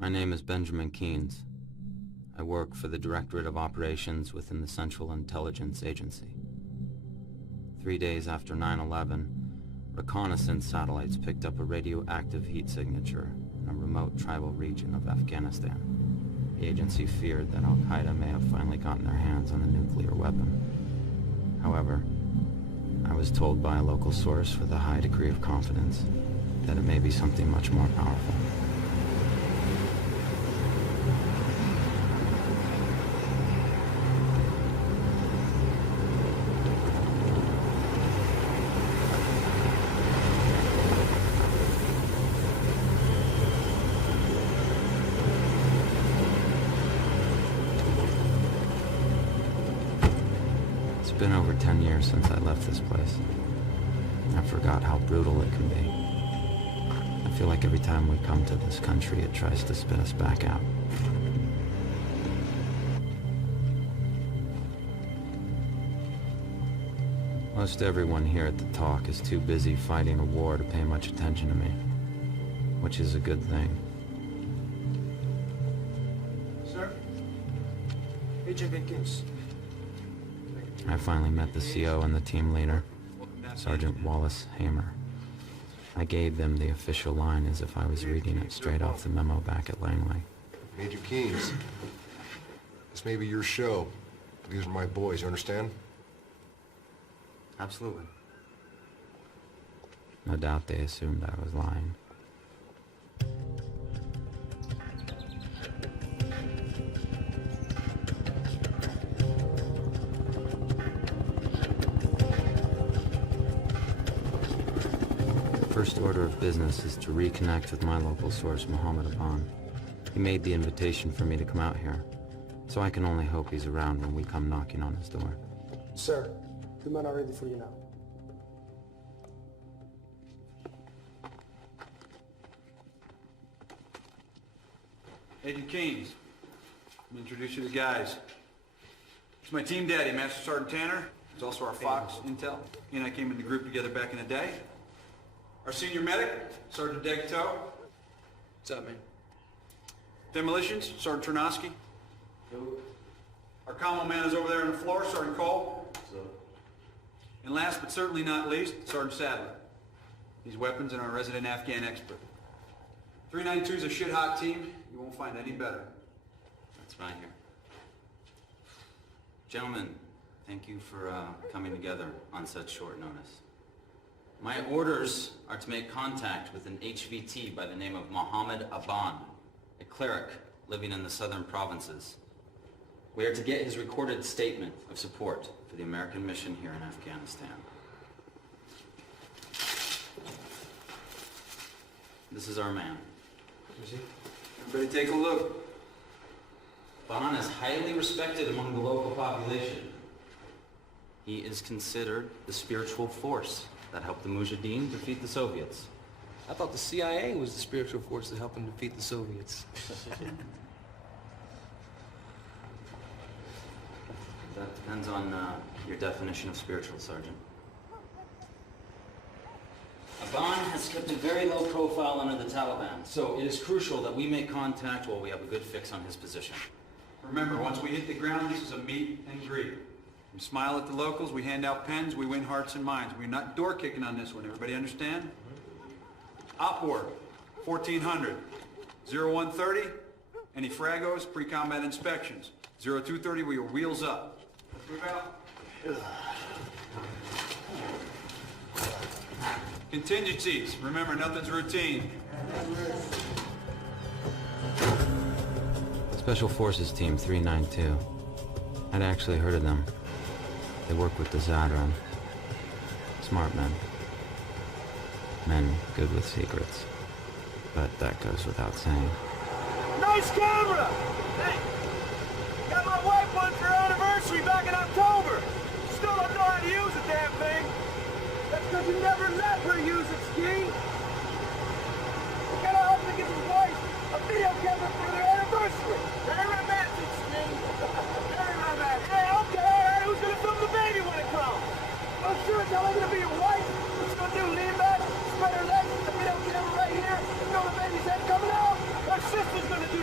My name is Benjamin Keynes. I work for the Directorate of Operations within the Central Intelligence Agency. 3 days after 9/11, reconnaissance satellites picked up a radioactive heat signature in a remote tribal region of Afghanistan. The agency feared that Al-Qaeda may have finally gotten their hands on a nuclear weapon. However, I was told by a local source with a high degree of confidence that it may be something much more powerful. It's been over 10 years since I left this place. I forgot how brutal it can be. I feel like every time we come to this country, it tries to spit us back out. Most everyone here at the talk is too busy fighting a war to pay much attention to me, which is a good thing. Sir? Agent Jenkins. I finally met the CO and the team leader, Sergeant Wallace Hamer. I gave them the official line as if I was reading it straight off the memo back at Langley. Major Keynes, this may be your show, but these are my boys, you understand? Absolutely. No doubt they assumed I was lying. First order of business is to reconnect with my local source, Mohammed Aban. He made the invitation for me to come out here, so I can only hope he's around when we come knocking on his door. Sir, the men are ready for you now. Agent Keynes, let me introduce you to the guys. It's my team daddy, Master Sergeant Tanner. He's also our Fox Intel. He and I came in the group together back in the day. Our senior medic, Sergeant Degto. What's up, man? Demolitions, Sergeant Ternosky. Our commo man is over there on the floor, Sergeant Cole. And last but certainly not least, Sergeant Sadler. These weapons and our resident Afghan expert. 392 is a shit-hot team. You won't find any better. That's right here. Gentlemen, thank you for coming together on such short notice. My orders are to make contact with an HVT by the name of Mohammed Aban, a cleric living in the southern provinces. We are to get his recorded statement of support for the American mission here in Afghanistan. This is our man. Everybody take a look. Aban is highly respected among the local population. He is considered the spiritual force that helped the Mujahideen defeat the Soviets. I thought the CIA was the spiritual force that helped them defeat the Soviets. That depends on your definition of spiritual, Sergeant. Aban has kept a very low profile under the Taliban, so it is crucial that we make contact while we have a good fix on his position. Remember, once we hit the ground, this is a meet and greet. We smile at the locals, we hand out pens, we win hearts and minds. We're not door kicking on this one, everybody understand? Opward, 1400. 0130, any fragos, pre-combat inspections. 0230, we are wheels up. Let's move out. Contingencies, remember, nothing's routine. Special Forces Team 392. I'd actually heard of them. They work with the Zadran. Smart men. Men good with secrets. But that goes without saying. Nice camera! Hey, got my wife one for her anniversary back in October. Still don't know how to use the damn thing. That's because you never let her use it, Ski. You gotta help to give his wife a video camera for their anniversary. Very romantic, Ski. Very romantic. Hey, okay, all right, who's gonna film the baby when it comes? Well, sure as hell ain't gonna be your wife. What's gonna do, lean back, spread her legs, the video camera right here, and know the baby's head coming out? Her sister's gonna do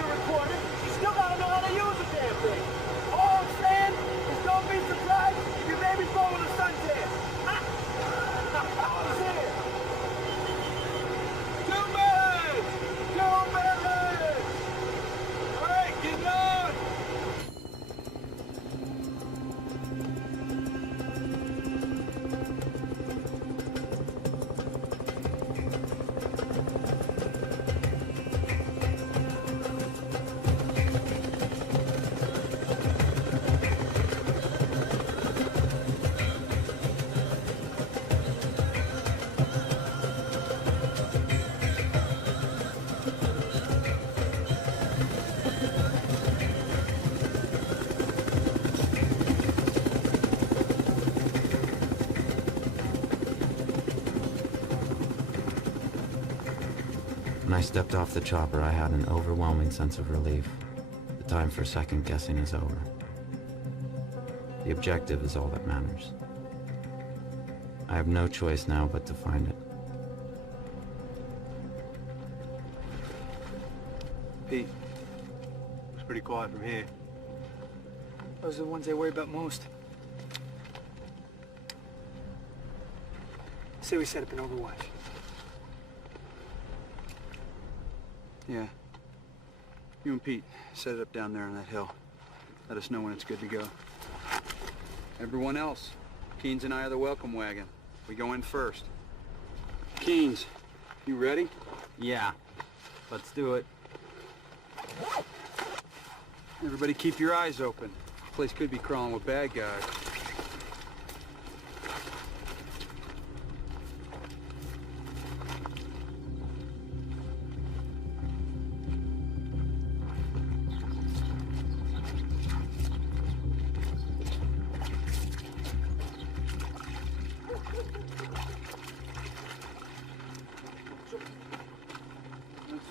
When I stepped off the chopper, I had an overwhelming sense of relief. The time for second guessing is over. The objective is all that matters. I have no choice now but to find it. Pete, it's pretty quiet from here. Those are the ones they worry about most. Say we set up an overwatch. Yeah. You and Pete set it up down there on that hill. Let us know when it's good to go. Everyone else, Keynes and I are the welcome wagon. We go in first. Keynes, you ready? Yeah, let's do it. Everybody keep your eyes open. This place could be crawling with bad guys.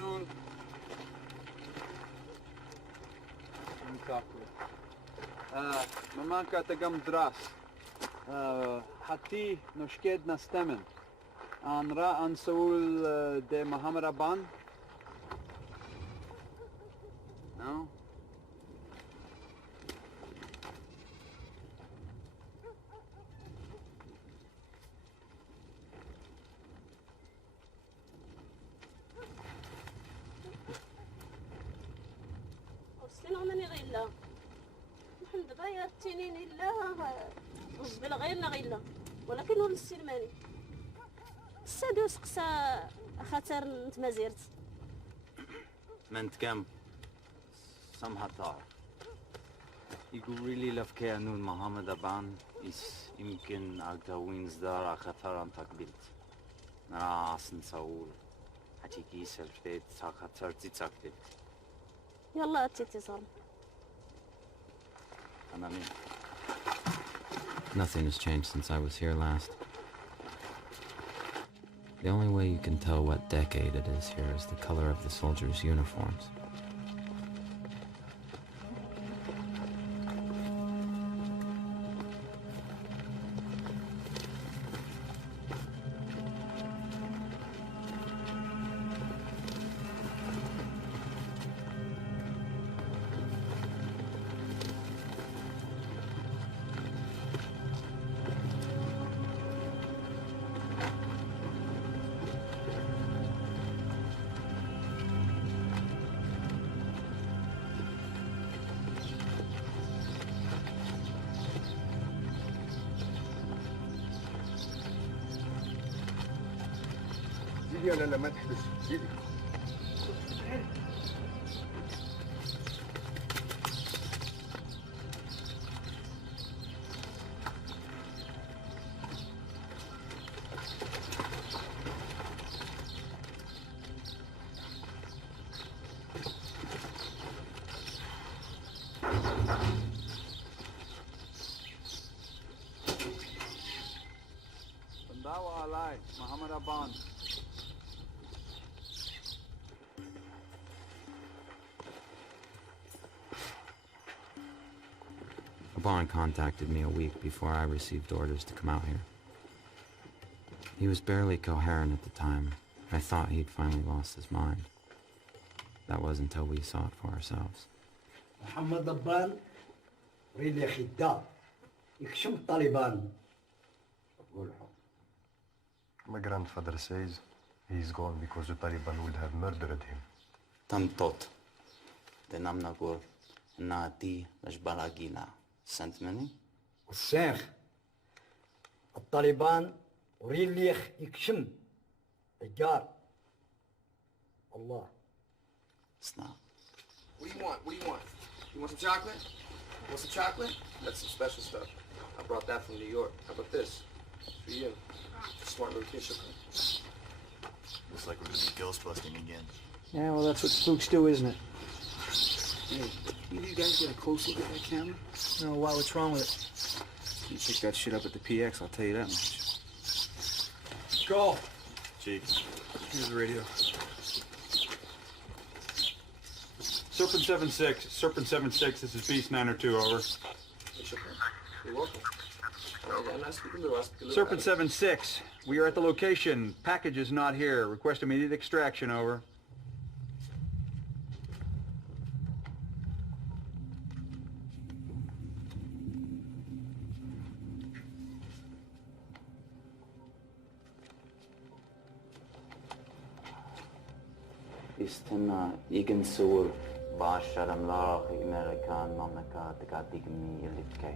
Soon. Mamanka tagam dras. Hati noshked na stemmen. Anra an Saul de Muhammad Aban. No? أرسلنا غيلا نحن دابا يا التنين إلا الزبل غيرنا غيلا ولكن هو السلماني السادس قسا خاطر نتمازيرت من كم سمحتار يقولي لف كانون محمد أبان إس يمكن أقدوين زدار خطر عن تقبلت نرى عصن ساول حتيكي سلفيت ساخطر تتسكت يلا اتصال أنا مين Nothing has changed since I was here last. The only way you can tell what decade it is here is the color of the soldiers' uniforms. زيدي ولا ما تحبس زيدي. Bandawa alai, Muhammad Aban. Aban contacted me a week before I received orders to come out here. He was barely coherent at the time. I thought he'd finally lost his mind. That was until we saw it for ourselves. محمد ضبان ريد يا خدام يكشم الطالبان. My grandfather says he's gone because the Taliban would have murdered him. Tamtot. Denam nagor. Nati lashbalagina. Sent many? والشيخ الطالبان وريد لي يكشم الجار الله. Snap. What do you want? What do you want? You want some chocolate? Want some chocolate? That's some special stuff. I brought that from New York. How about this? It's for you. Smart little kid. Looks like we're gonna be ghost busting again. Yeah, well, that's what spooks do, isn't it? Hey, you guys get a close look at that camera? No, why? What's wrong with it? You pick that shit up at the PX, I'll tell you that much. Go. Chief, Here's the radio. Serpent 7-6. Serpent 7-6, this is Beast 902, over. You're welcome. Serpent 7-6, we are at the location. Package is not here. Request immediate extraction, over. استمع يمكن صور بعشر أملاق أمريكان مملكة تقعدك مني اللي بكي.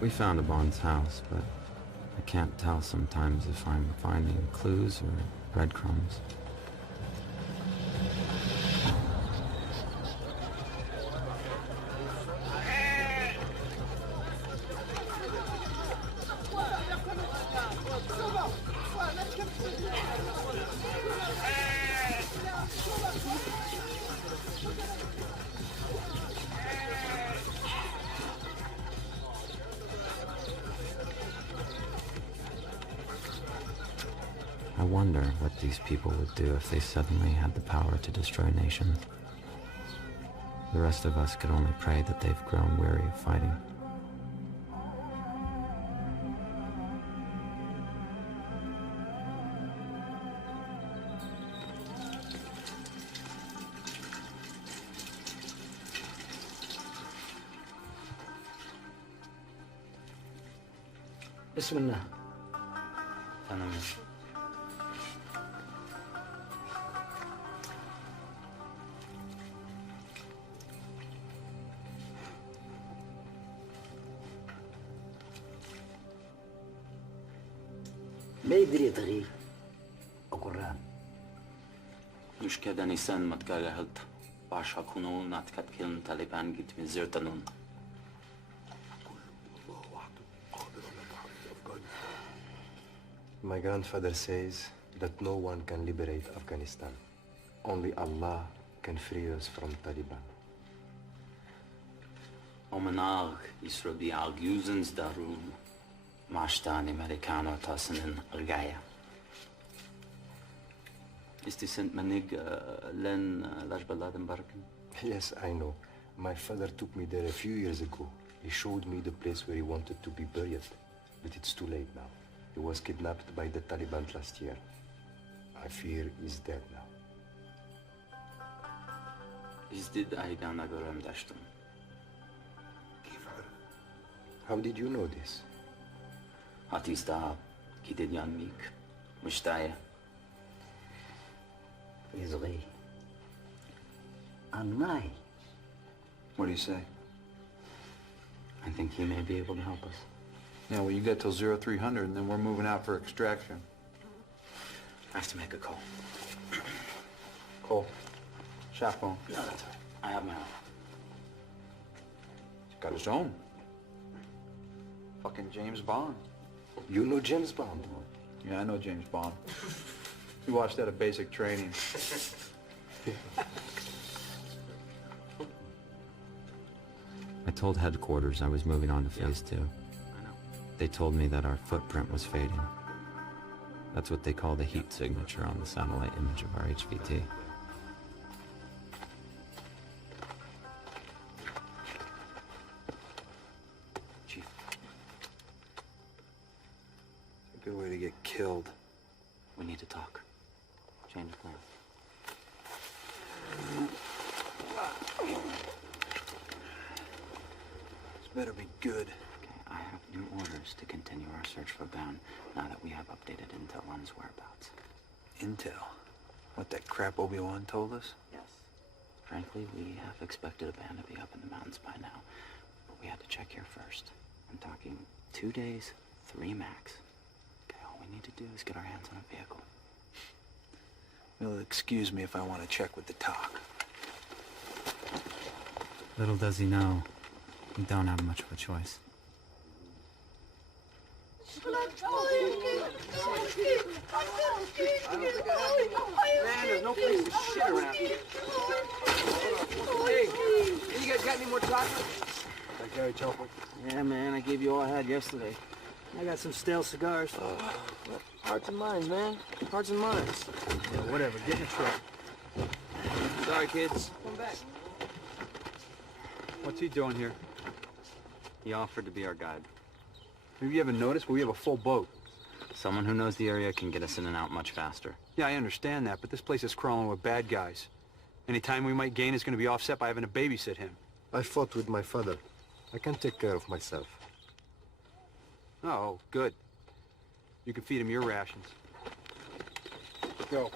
We found a Bond's house, but I can't tell sometimes if I'm finding clues or breadcrumbs. I wonder what these people would do if they suddenly had the power to destroy nations. The rest of us could only pray that they've grown weary of fighting. بسم الله. ما يدري تغي أقران. مش كده نيسان ما تكاهلت باشا كونو ناتكت كيلن طالبان جيت من زرتنون. My grandfather says that no one can liberate Afghanistan. Only Allah can free us from Taliban. Omanag isrobi arguzens darun. Mashtan Americano tassenen Rgaya. Is die Sint Manig len Lajbaladen Barken? Yes, I know. My father took me there a few years ago. He showed me the place where he wanted to be buried. But it's too late now. He was kidnapped by the Taliban last year. I fear he's dead now. Is did I gana gorem dashtum? How did you know this? Hatista kidid yan mik. Mushtaya. يزغي. أناي. What do you say? I think he may be able to help us. Yeah, well, you got till 0300, and then we're moving out for extraction. I have to make a call. Cole. Shop phone. No, that's all right. I have my own. He's got his own. Fucking James Bond. You know James Bond? Yeah, I know James Bond. We watched that at basic training. I told headquarters I was moving on to phase 2. They told me that our footprint was fading. That's what they call the heat signature on the satellite image of our HVT. Chief. A good way to get killed. We need to talk. Change of plan. This better be good. Okay, I have new orders to continue our search for Ben now that we have updated intel on his whereabouts. Intel? What, that crap Obi-Wan told us? Yes. Frankly, we have expected a band to be up in the mountains by now, but we had to check here first. I'm talking 2 days, 3 max. Okay, all we need to do is get our hands on a vehicle. Well, excuse me if I want to check with the talk. Little does he know, we don't have much of a choice. Man, there's no place to shit around here. Hey, you guys got any more chocolate? Gary chocolate. Yeah, man, I gave you all I had yesterday. I got some stale cigars. Hearts and minds, man. Hearts and minds. Yeah, whatever. Get in the truck. Sorry, kids. Come back. What's he doing here? He offered to be our guide. Maybe you haven't noticed, but we have a full boat. Someone who knows the area can get us in and out much faster. Yeah, I understand that, but this place is crawling with bad guys. Any time we might gain is going to be offset by having to babysit him. I fought with my father. I can take care of myself. Oh, good. You can feed him your rations. Go.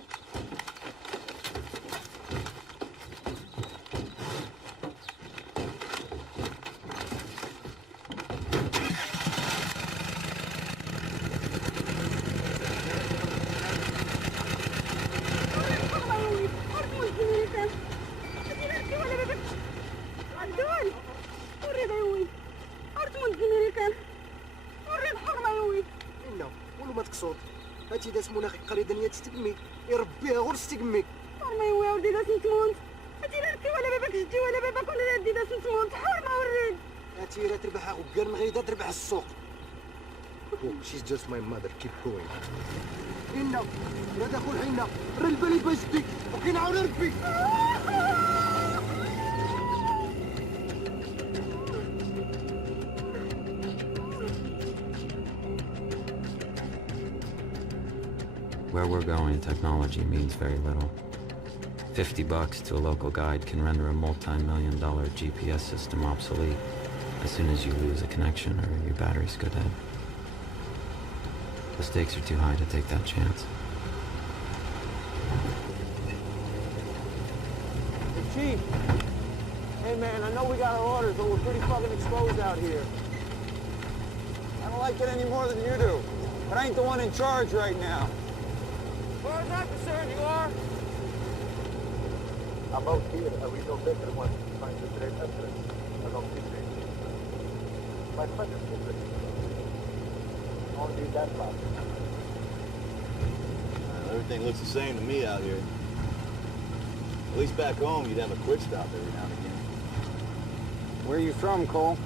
هاتي داس مناخ قريدانية تستقمي يربيها غور تستقمي حرمة يا ولدي داس نتموت هاتي لا ركي ولا باباك جدي ولا باباك ولا ردي داس نتموت حرمة وريد هاتي لا تربحها غير نغيدا تربح السوق. She's just my mother. Keep going. إنا لا تاكل حنا راه البالي بجدي وكينعاود ربي. Where we're going, technology means very little. $50 to a local guide can render a multi-million-dollar GPS system obsolete as soon as you lose a connection or your batteries go dead. The stakes are too high to take that chance. Hey, Chief. Hey, man, I know we got our orders, but we're pretty fucking exposed out here. I don't like it any more than you do. But I ain't the one in charge right now. As far as I'm concerned, you are. About here, we know better when to find the great entrance along this way. My father said that only that part. Everything looks the same to me out here. At least back home, you'd have a quick stop every now and again. Where are you from, Cole?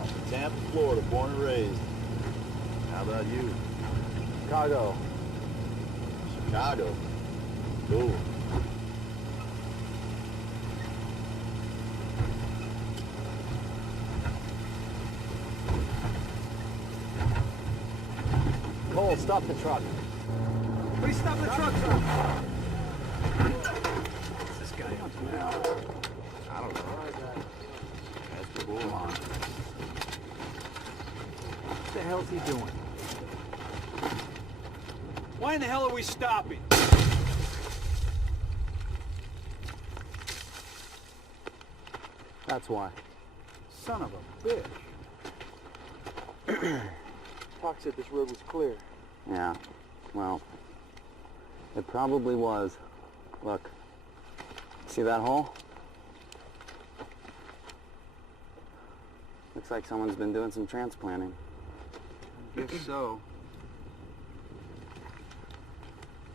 I'm from Tampa, Florida, born and raised. How about you? Chicago. Chicago. Cool. Cole, stop the truck. What are you stopping the truck for? What's this guy up to now? I don't know. That's the bull on. What the hell's he doing? Why in the hell are we stopping? That's why. Son of a bitch. Talk said this road was clear. Yeah, well, it probably was. Look, see that hole? Looks like someone's been doing some transplanting. I guess so.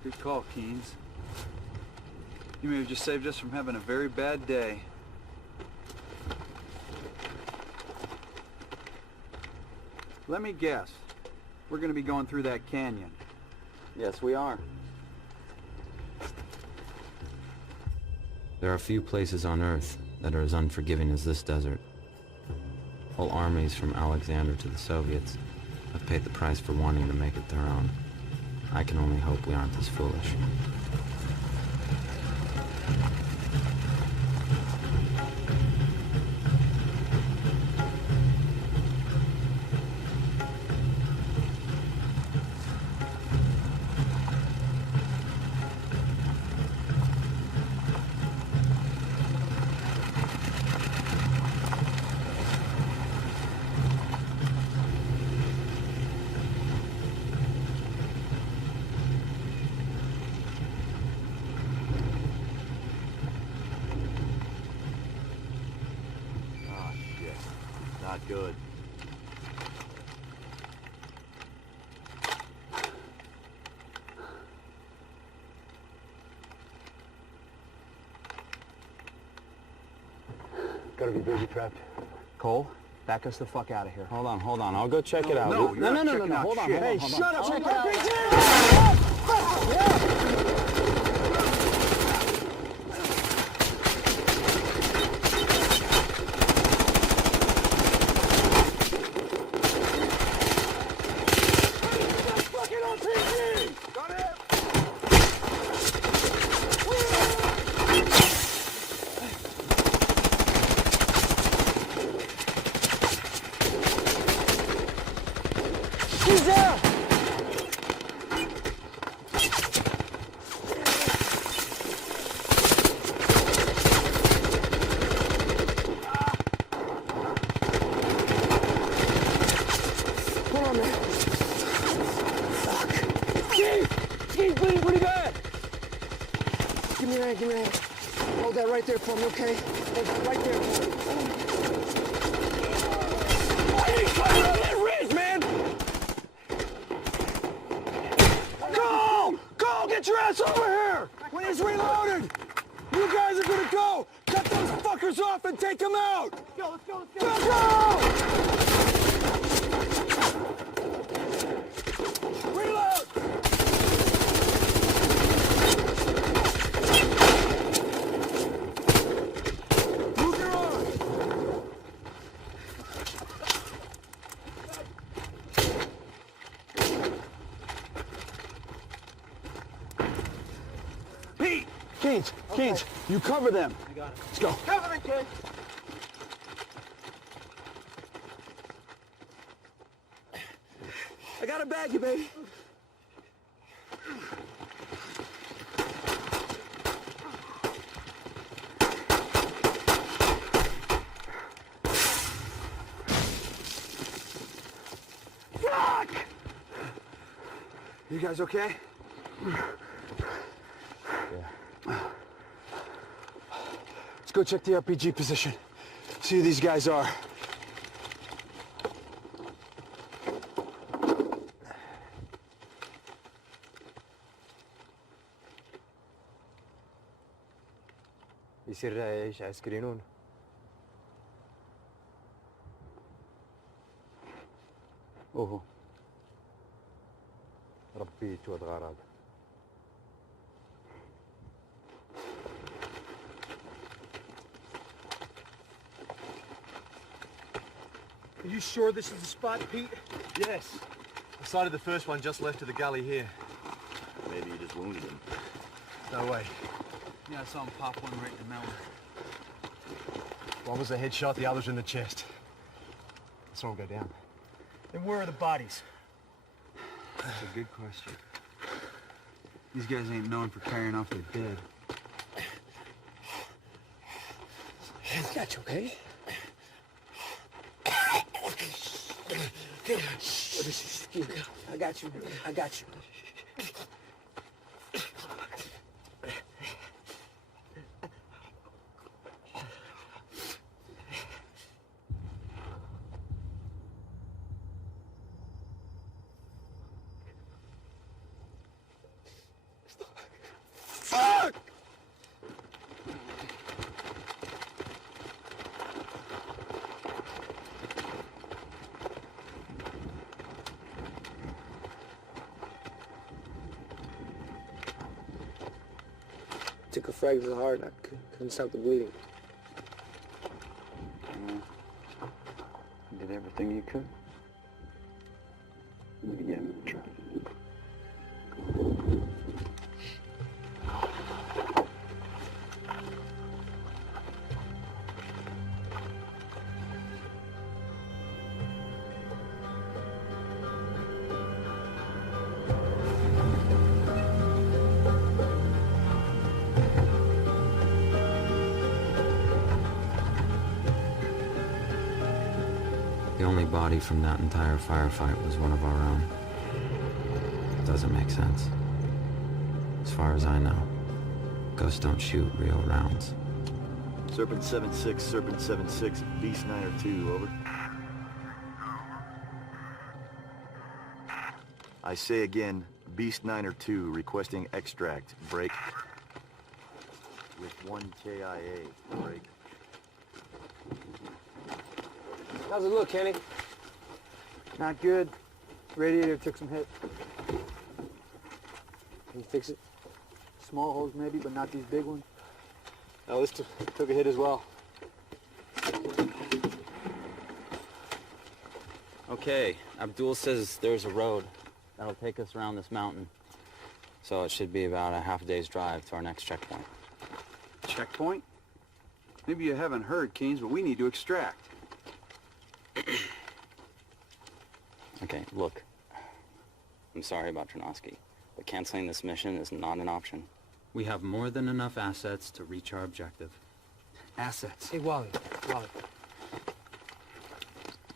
Good call, Keynes. You may have just saved us from having a very bad day. Let me guess. We're going to be going through that canyon. Yes, we are. There are few places on Earth that are as unforgiving as this desert. Whole armies from Alexander to the Soviets have paid the price for wanting to make it their own. I can only hope we aren't as foolish. Not good. Gotta be busy prepped. Cole, back us the fuck out of here. Hold on. I'll go check it out. No, you're not No. checking out Hold on. shit. Hey, hold on. shut up. Check Fucking on TV! Got it! He's out! Hold on, man. Fuck. He's bleeding pretty bad. Give me your hand. Hold that right there for me, okay? Hold that right there for me. I ain't coming on that wrist, man! Go! Get your ass over here! When he's reloaded! You guys are gonna go! Cut those fuckers off and take them out! Let's go! Go! Reload! Move your arm! Pete! Keynes, you cover them. I got it. Let's go. Cover me, kid! I got a bag, you baby. Fuck! You guys okay? Let's go check the RPG position. See who these guys are. يصير ايش عسكريون اوه ربيت ود غراب Are you sure this is the spot, Pete? Yes. I sighted the first one just left of the gully here. Maybe you just wounded him. No way. Yeah, I saw him pop one right in the melon. One was a headshot, the other's in the chest. I saw him go down. And where are the bodies? That's a good question. These guys ain't known for carrying off their dead. I got you, okay? I got you. I got you. Fuck! Took a frag to the heart and I couldn't stop the bleeding. You did everything you could. Yeah, try. The only body from that entire firefight was one of our own. Doesn't make sense. As far as I know, ghosts don't shoot real rounds. Serpent 7-6, Serpent 7-6, Beast 902, over. I say again, Beast 902, requesting extract. Break. With 1 KIA. Break. How's it look, Kenny? Not good. Radiator took some hit. Can you fix it? Small holes maybe, but not these big ones. No, this took a hit as well. Okay, Abdul says there's a road that'll take us around this mountain. So it should be about a half a day's drive to our next checkpoint. Checkpoint? Maybe you haven't heard, Keynes, but we need to extract. Okay, look. I'm sorry about Ternosky, but canceling this mission is not an option. We have more than enough assets to reach our objective. Assets. Hey, Wally. I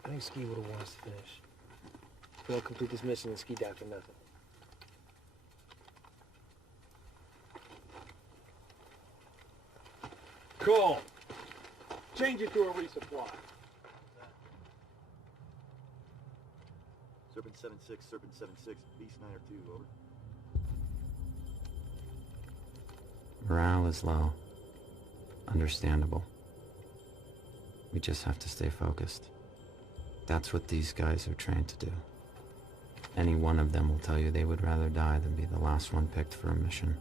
think Ski would have wanted us to finish. If we don't complete this mission, then Ski died for nothing. Cool. Change it to a resupply. Serpent 7-6, Serpent 7-6, Beast 902, over. Morale is low. Understandable. We just have to stay focused. That's what these guys are trained to do. Any one of them will tell you they would rather die than be the last one picked for a mission.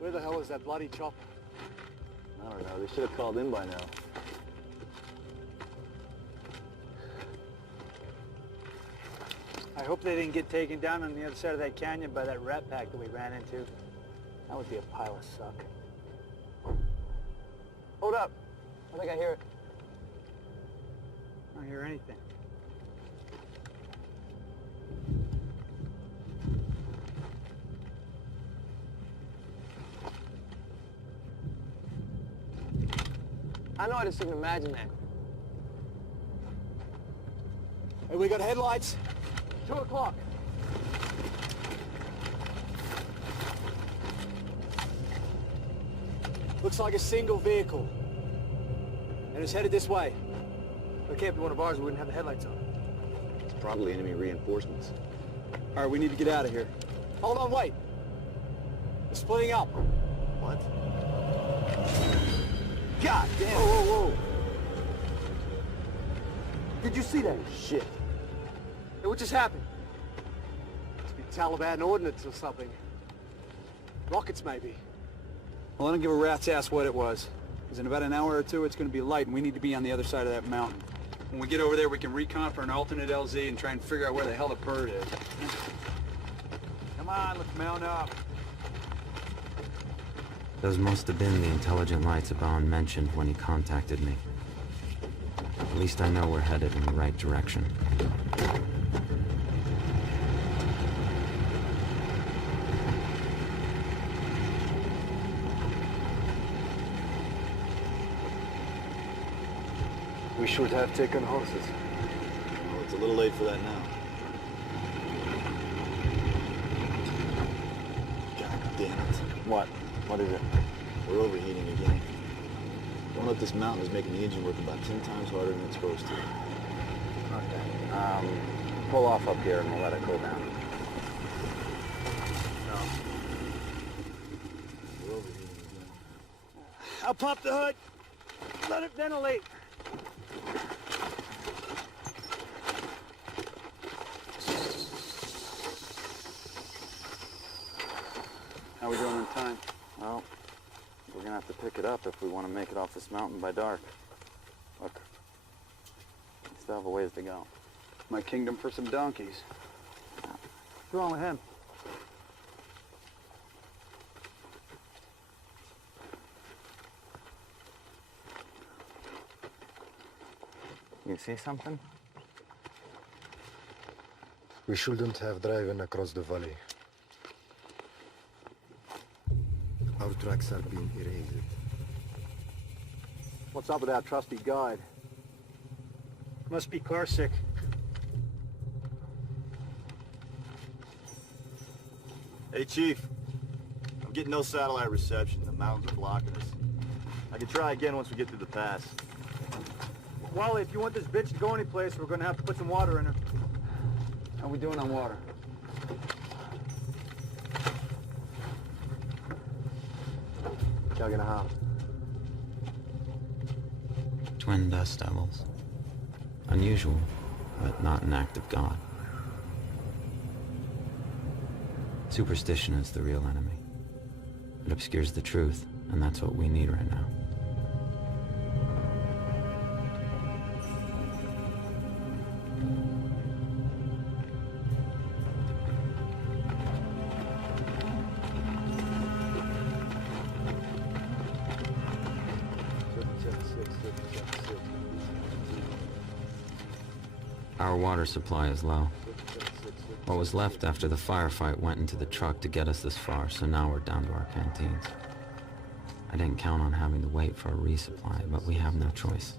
Where the hell is that bloody chopper? I don't know, they should have called in by now. I hope they didn't get taken down on the other side of that canyon by that rat pack that we ran into. That would be a pile of suck. Hold up. I think I hear it. I don't hear anything. I know I just didn't imagine that. Hey, we got headlights. 2 o'clock. Looks like a single vehicle. And it's headed this way. It can't be one of ours, we wouldn't have the headlights on. It's probably enemy reinforcements. All right, we need to get out of here. Hold on, wait. We're splitting up. What? God damn. Whoa. Did you see that? Shit. Hey, what just happened? Must be Taliban ordnance or something. Rockets, maybe. Well, I don't give a rat's ass what it was. Because in about an hour or two, it's going to be light, and we need to be on the other side of that mountain. When we get over there, we can recon for an alternate LZ and try and figure out where the hell the bird is. Come on, let's mount up. Those must have been the intelligent lights Aban mentioned when he contacted me. At least I know we're headed in the right direction. We should have taken horses. Well, it's a little late for that now. God damn it. What? What is it? We're overheating again. Going up this mountain is making the engine work about 10 times harder than it's supposed to. Okay. Pull off up here and we'll let it cool down. No. We're overheating again. I'll pop the hood. Let it ventilate. How are we doing on time? Well, we're gonna have to pick it up if we want to make it off this mountain by dark. Look, we still have a ways to go. My kingdom for some donkeys. What's wrong with him? You see something? We shouldn't have driven across the valley. Our tracks are being erased. What's up with our trusty guide? Must be car sick. Hey, Chief. I'm getting no satellite reception. The mountains are blocking us. I can try again once we get through the pass. Wally, if you want this bitch to go anyplace, we're gonna have to put some water in her. How we doing on water? Jug and a half. Twin dust devils. Unusual, but not an act of God. Superstition is the real enemy. It obscures the truth, and that's what we need right now. Our water supply is low. What was left after the firefight went into the truck to get us this far, so now we're down to our canteens. I didn't count on having to wait for a resupply, but we have no choice.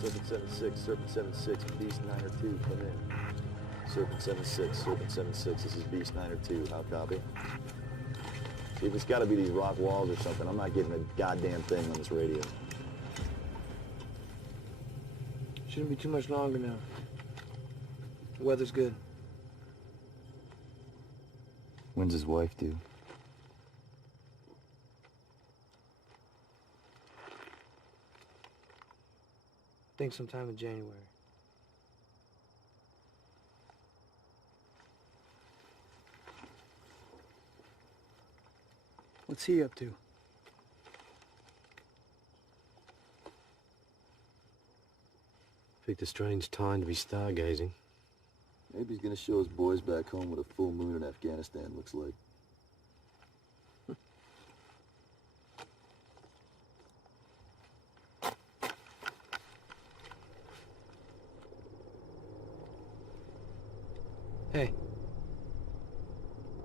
Serpent 76, Serpent 76, Beast 902, come in. Serpent 76, this is Beast 902, how copy? See, if it's gotta be these rock walls or something, I'm not getting a goddamn thing on this radio. Shouldn't be too much longer now. The weather's good. When's his wife due? I think sometime in January. What's he up to? Picked a strange time to be stargazing. Maybe he's gonna show his boys back home what a full moon in Afghanistan looks like. Hey.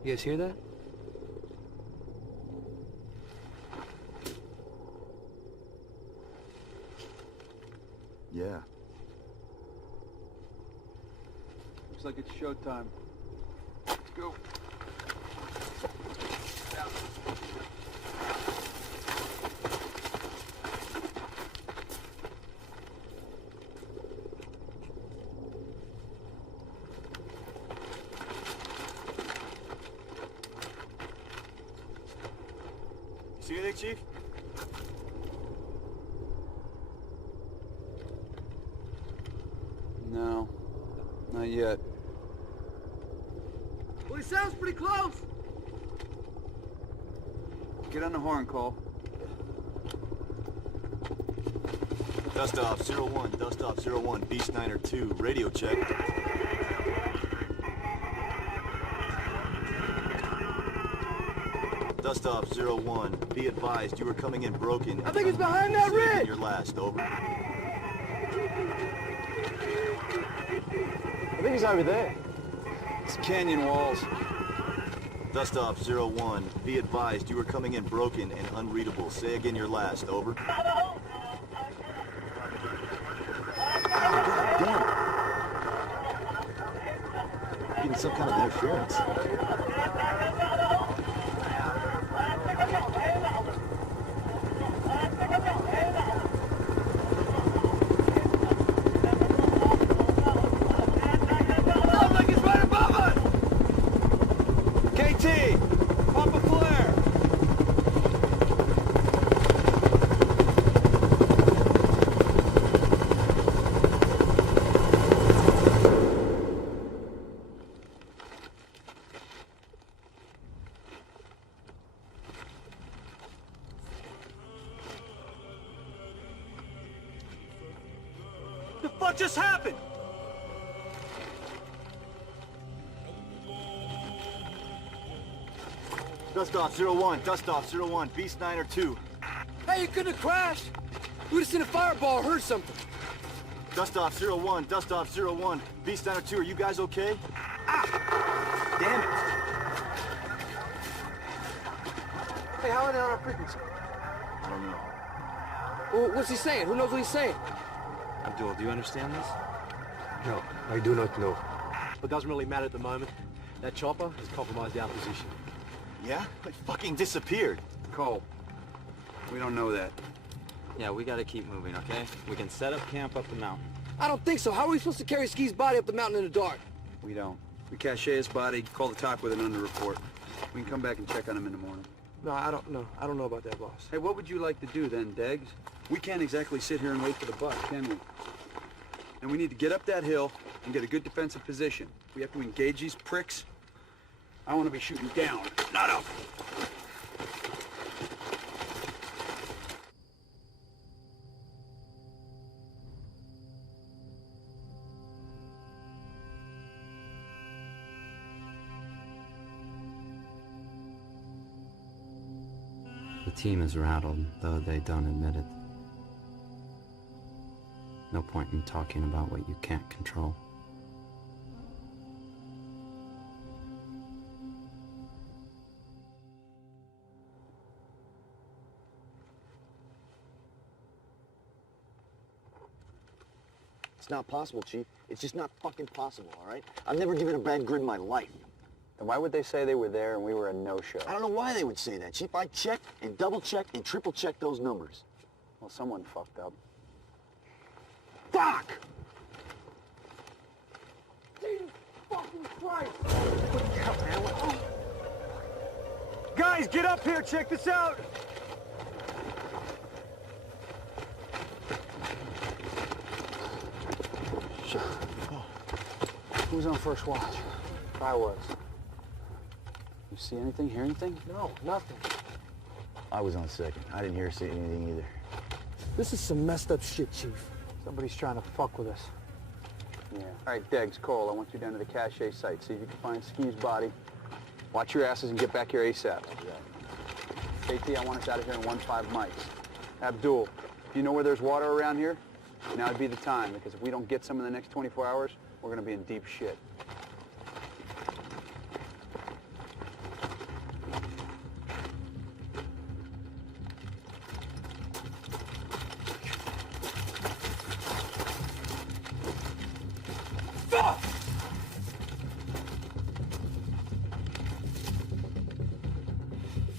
You guys hear that? Yeah. Looks like it's showtime. Let's go. Down. See anything, Chief? No, not yet. Well, he sounds pretty close. Get on the horn, Cole. Dust off 01, dust off 01, Beast 902, radio check. Dust off 01, be advised you were coming in broken. I think he's behind that ridge. Your last, over. I think he's over there. It's canyon walls. Dust off 01, be advised you were coming in broken and unreadable. Say again your last, over. Getting some kind of interference. Sounds like he's right above us. KT, pump a flare. The fuck just happened? Dust off 01, dust off 01, Beast 902. Hey, you couldn't have crashed. We would have seen a fireball or heard something. Dust off 01, dust off 01, Beast 902, are you guys okay? Ah! Damn it! Hey, how are they on our frequency? I don't know. Well, what's he saying? Who knows what he's saying? Abdul, do you understand this? No, I do not know. It doesn't really matter at the moment. That chopper has compromised our position. Yeah? It fucking disappeared. Cole, we don't know that. Yeah, we gotta keep moving, okay? We can set up camp up the mountain. I don't think so. How are we supposed to carry Ski's body up the mountain in the dark? We don't. We cache his body, call the top with an underreport. We can come back and check on him in the morning. No, I don't know. I don't know about that, boss. Hey, what would you like to do then, Deggs? We can't exactly sit here and wait for the buck, can we? And we need to get up that hill and get a good defensive position. We have to engage these pricks. I want to be shooting down, not up. The team is rattled, though they don't admit it. No point in talking about what you can't control. It's not possible, Chief. It's just not fucking possible, all right? I've never given a bad grid in my life. Then why would they say they were there and we were a no-show? I don't know why they would say that, Chief. I checked and double-checked and triple-checked those numbers. Well, someone fucked up. Fuck! Jesus fucking Christ! What the hell, man? Oh. Guys, get up here. Check this out. Shit. Oh. Who's on first watch? I was. You see anything, hear anything? No, nothing. I was on second. I didn't hear or see anything either. This is some messed up shit, Chief. Somebody's trying to fuck with us. Yeah. All right, Deggs, Cole, I want you down to the cache site. See if you can find Ski's body. Watch your asses and get back here ASAP. KT, I want us out of here in 1-5 mics. Abdul, if you know where there's water around here, now would be the time, because if we don't get some in the next 24 hours, we're going to be in deep shit.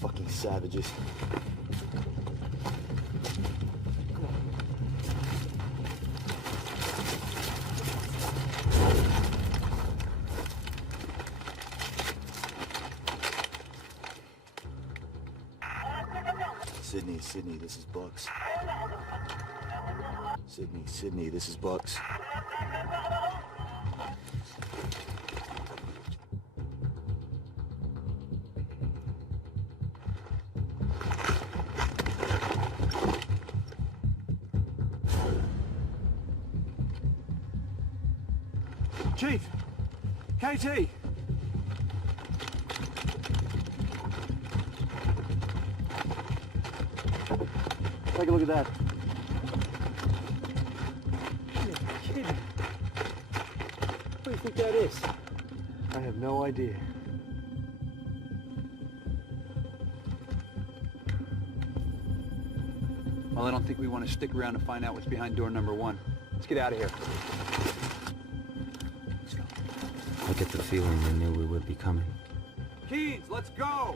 Fucking savages. Sydney, this is Bucks. Sydney, this is Bucks. Chief! KT! Take a look at that. You're kidding. What do you think that is? I have no idea. Well, I don't think we want to stick around to find out what's behind door number 1. Let's get out of here. I get the feeling they knew we would be coming. Keys, let's go!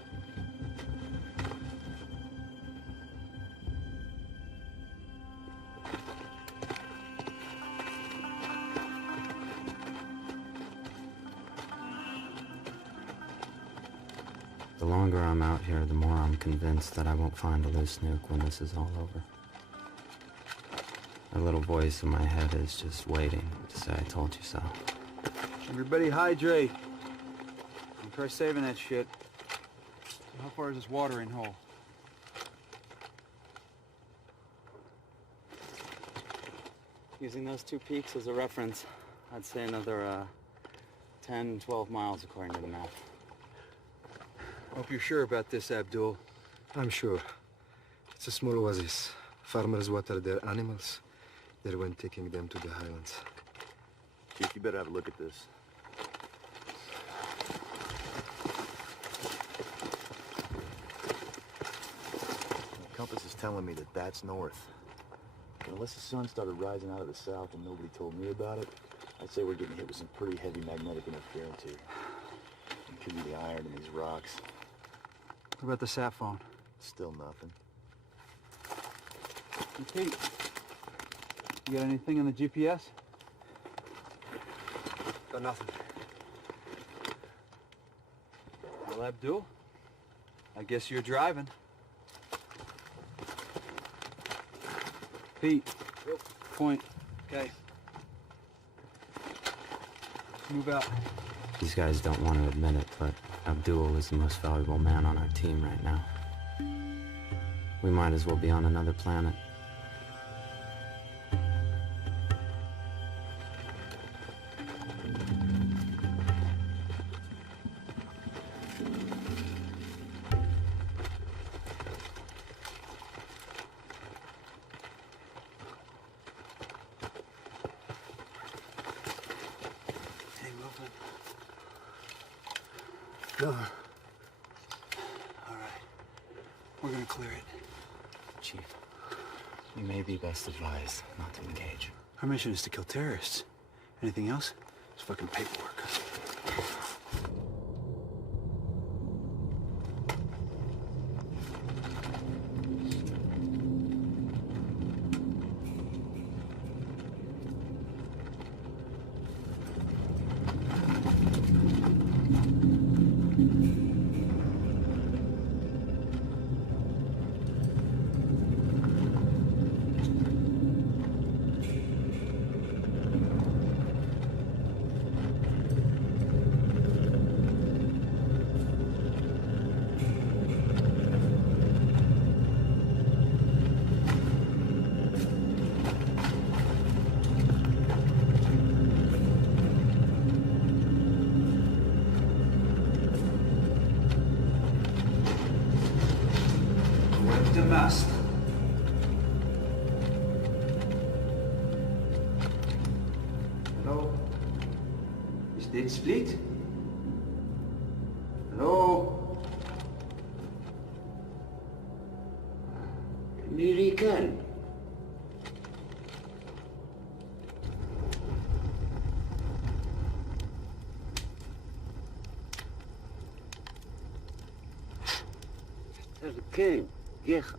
The longer I'm out here, the more I'm convinced that I won't find a loose nuke when this is all over. A little voice in my head is just waiting to say I told you so. Everybody hydrate. Don't try saving that shit. So how far is this watering hole? Using those 2 peaks as a reference, I'd say another 10, 12 miles according to the map. Hope you're sure about this, Abdul. I'm sure. It's a small oasis. Farmers water their animals. They're when taking them to the highlands. Chief, you better have a look at this. The compass is telling me that that's north. But unless the sun started rising out of the south and nobody told me about it, I'd say we're getting hit with some pretty heavy magnetic interference here. Could be the iron in these rocks. What about the sat phone? Still nothing. Hey, Pete, you got anything on the GPS? Got nothing. Well, Abdul, I guess you're driving. Pete, point. Okay. Move out. These guys don't want to admit it, but Abdul is the most valuable man on our team right now. We might as well be on another planet. No. All right. We're gonna clear it. Chief, you may be best advised not to engage. Our mission is to kill terrorists. Anything else? It's fucking paperwork. The mast. Hello? Is dit split? Hello? Lyrical. تركين جيخ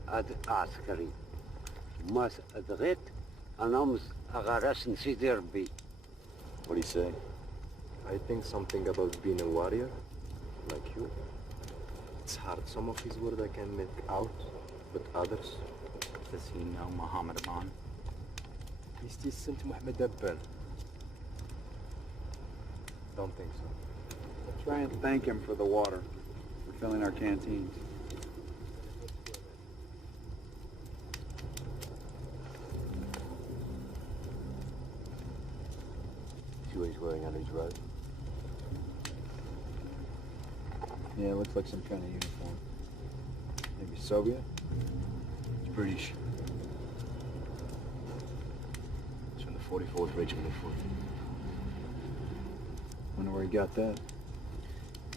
عسكري ماس أدغيت أنا أغارس نسيدر بي. What do you say? I think something about being a warrior, like you. It's hard. Some of his words I can make out, but others... Does he know Muhammad Aman? Is this Saint Muhammad Abban? Don't think so. Try and thank him for the water. We're filling our canteens. See what he's wearing on his robe? Yeah, it looks like some kind of uniform. Maybe Soviet? It's British. It's from the 44th Regiment of Foot. Wonder where he got that.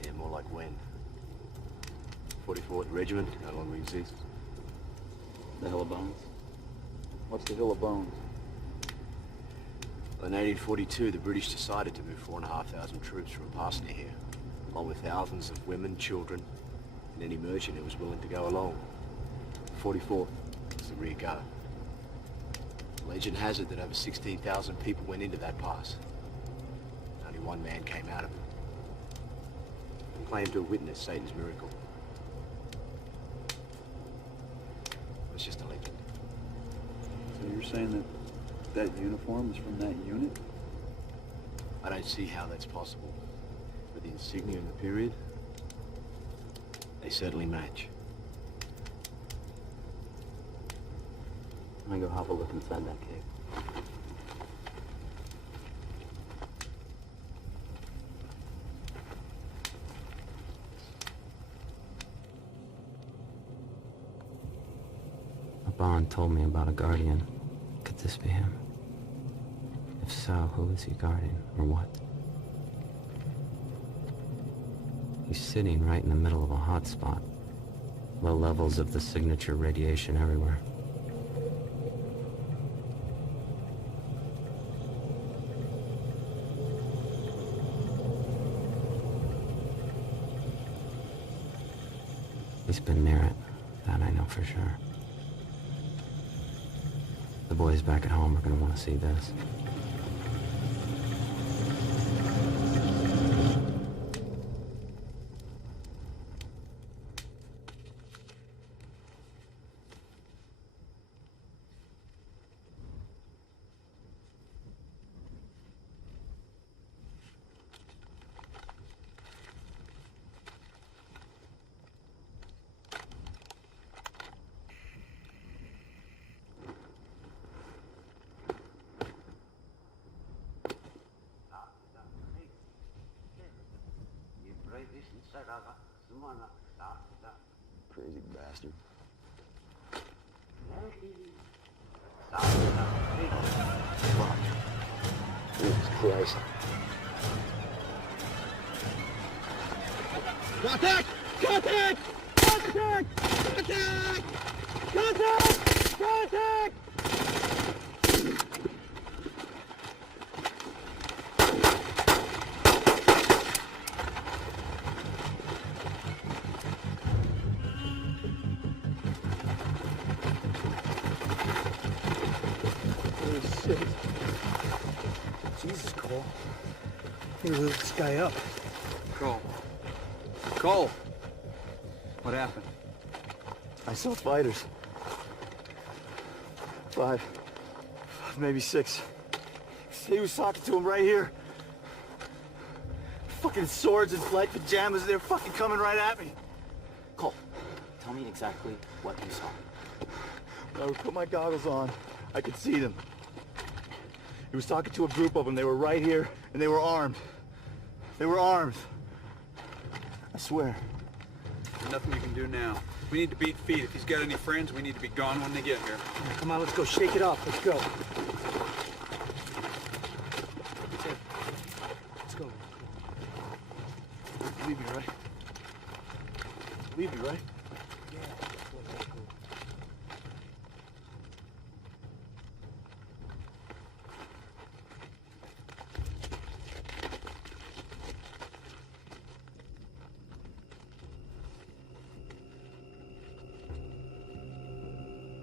Yeah, more like when. 44th Regiment no longer exists. The Hill of Bones? What's the Hill of Bones? In 1842, the British decided to move 4,500 troops from Parsney here, along with thousands of women, children, and any merchant who was willing to go along. 44th was the rear guard. Legend has it that over 16,000 people went into that pass. Only one man came out of it and claimed to have witnessed Satan's miracle. It was just a legend. So you're saying that that uniform is from that unit? I don't see how that's possible. But the insignia in the period, they certainly match. I'm gonna go have a look inside that cave. Aban told me about a guardian. Could this be him? If so, who is he guarding, or what? He's sitting right in the middle of a hot spot. Low levels of the signature radiation everywhere. He's been near it. That I know for sure. The boys back at home are gonna want to see this. Crazy bastard. Fuck. Jesus Christ. Contact! Contact! Contact! Contact! Contact! Contact! Holy shit. Jesus, Cole. You lit this guy up. Cole. Cole! What happened? I saw fighters. 5, maybe 6. He was talking to him right here. Fucking swords and flight pajamas, they're fucking coming right at me. Cole, tell me exactly what you saw. When I put my goggles on, I could see them. He was talking to a group of them. They were right here, and they were armed. They were armed. I swear. There's nothing you can do now. We need to beat feet. If he's got any friends, we need to be gone when they get here. Come on, let's go. Shake it off. Let's go. Let's go. Leave me, right? Leave me, right?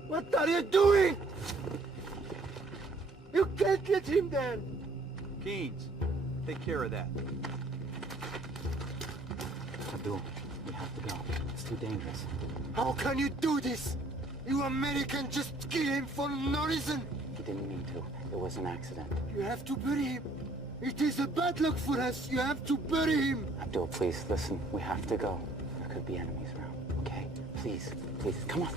What are you doing? You can't get him there. Keynes, take care of that. Abdul, we have to go. It's too dangerous. How can you do this? You American just kill him for no reason. He didn't mean to. It was an accident. You have to bury him. It is a bad luck for us. You have to bury him. Abdul, please, listen. We have to go. There could be enemies around, okay? Please, please, come on.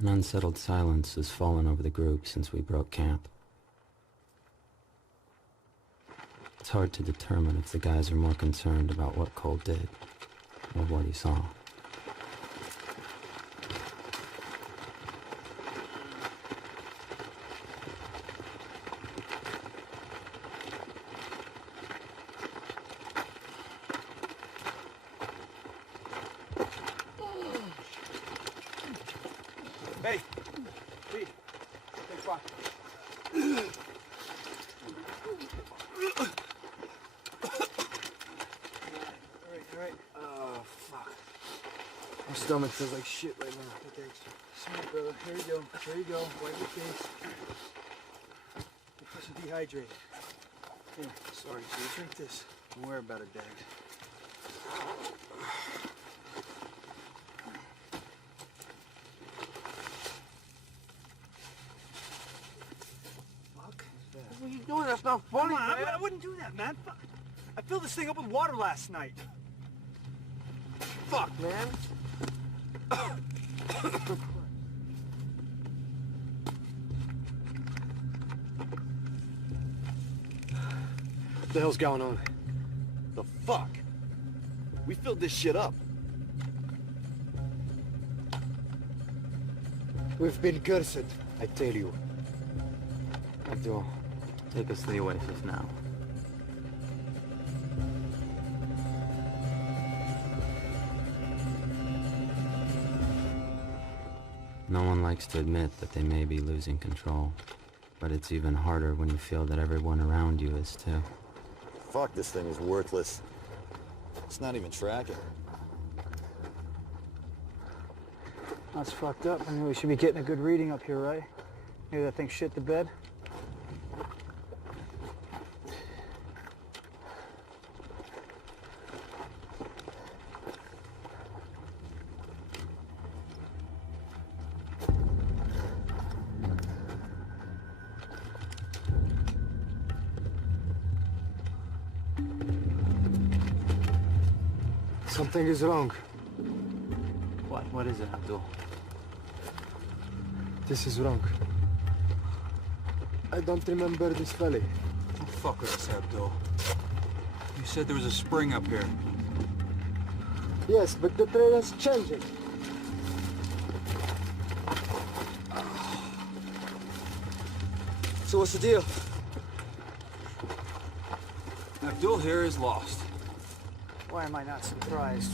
An unsettled silence has fallen over the group since we broke camp. It's hard to determine if the guys are more concerned about what Cole did or what he saw. Hey! Pete! Take fire. All right. Oh, fuck. My stomach feels like shit right now. Hey, thanks. Smart, brother. Here you go. There you go. Wipe your face. You're pushing dehydrated. Here, sorry. So you drink this. Don't worry about it, Dad. What are you doing? That's not funny, Come on, man. I wouldn't do that, man. Fuck. I filled this thing up with water last night. Fuck, man. What the hell's going on? The fuck? We filled this shit up. We've been cursed, I tell you. Abdul, take us to the oasis now. No one likes to admit that they may be losing control. But it's even harder when you feel that everyone around you is too. Fuck, this thing is worthless. It's not even tracking. That's fucked up. I mean, we should be getting a good reading up here, right? Maybe that thing shit the bed? Something is wrong. What? What is it, Abdul? This is wrong. I don't remember this valley. Don't fuck with us, Abdul. You said there was a spring up here. Yes, but the trail is changing. So what's the deal? Abdul here is lost. Why am I not surprised?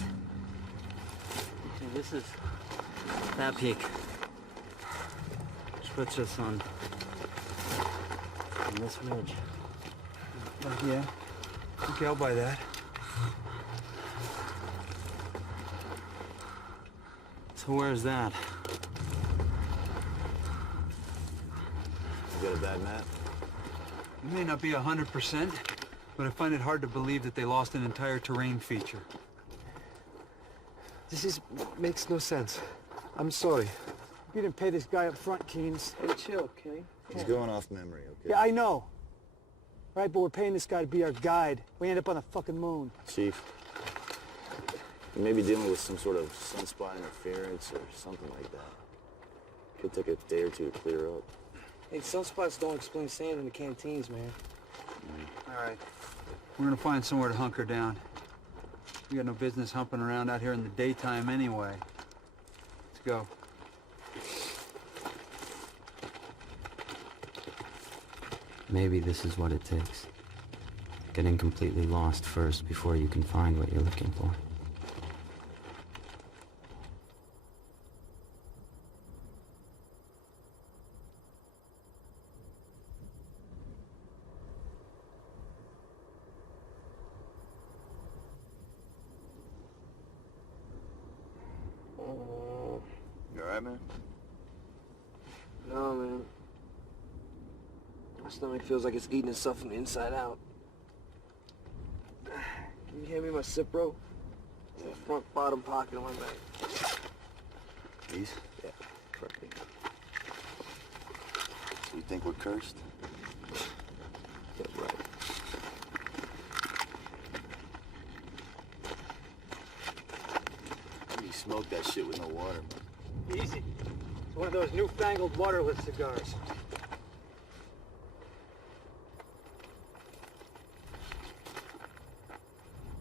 See, this is that peak. Which puts us on this ridge. Yeah. Okay, I'll buy that. So where's that? You got a bad map? It may not be 100%, but I find it hard to believe that they lost an entire terrain feature. Makes no sense. I'm sorry. You didn't pay this guy up front, Keynes. Hey, chill, okay? He's going off memory, okay? Yeah, I know. Right, but we're paying this guy to be our guide. We end up on the fucking moon. Chief, you may be dealing with some sort of sunspot interference or something like that. Could take a day or two to clear up. Hey, sunspots don't explain sand in the canteens, man. All right. We're gonna find somewhere to hunker down. We got no business humping around out here in the daytime anyway. Let's go. Maybe this is what it takes. Getting completely lost first before you can find what you're looking for. You alright, man? No, man. My stomach feels like it's eating itself from the inside out. Can you hand me my Cipro? It's in the front bottom pocket of my bag. These? Yeah, perfect. So you think we're cursed? Yeah, right. You smoke that shit with no water, man. Easy. It's one of those newfangled waterless cigars.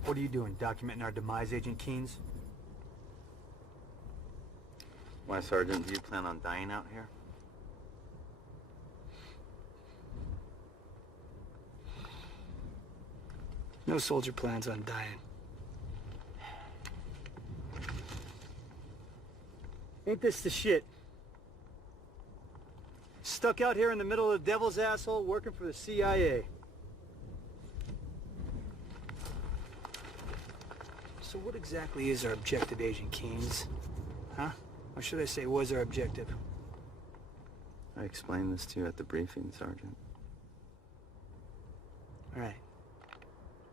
What are you doing, documenting our demise, Agent Keynes? Why, Sergeant, do you plan on dying out here? No soldier plans on dying. Ain't this the shit? Stuck out here in the middle of the devil's asshole working for the CIA. So what exactly is our objective, Agent Keynes? Huh? Or should I say, was our objective? I explained this to you at the briefing, Sergeant. All right.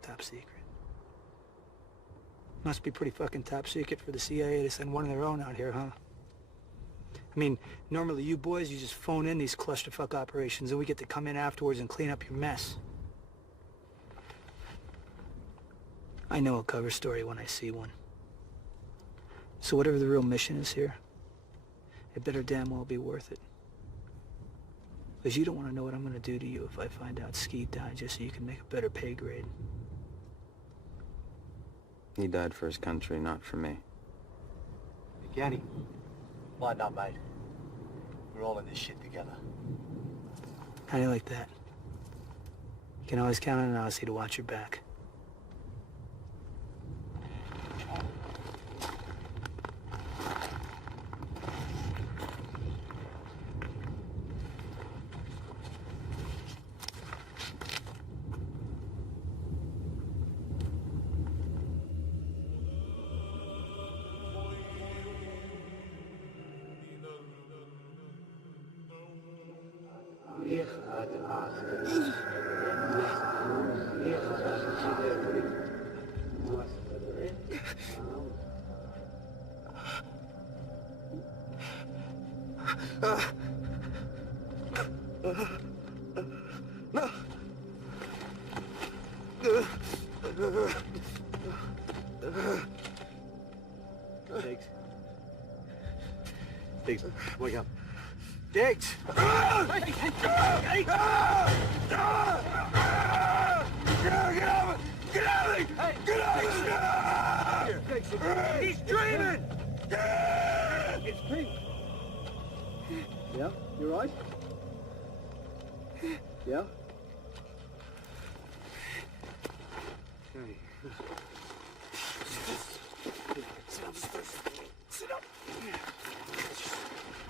Top secret. Must be pretty fucking top secret for the CIA to send one of their own out here, huh? I mean, normally you boys, you just phone in these clusterfuck operations and we get to come in afterwards and clean up your mess. I know a cover story when I see one. So whatever the real mission is here, it better damn well be worth it. Because you don't want to know what I'm going to do to you if I find out Ski died just so you can make a better pay grade. He died for his country, not for me. Kenny. Why not, mate? We're all in this shit together. How do you like that? You can always count on an Aussie to watch your back. Diggs. Diggs, wake up. Diggs! Get out of it! Get out of it! Get out of it! He's dreaming! It's Pete. Yeah? You all right? Yeah? Okay. Sit down just first. Sit down.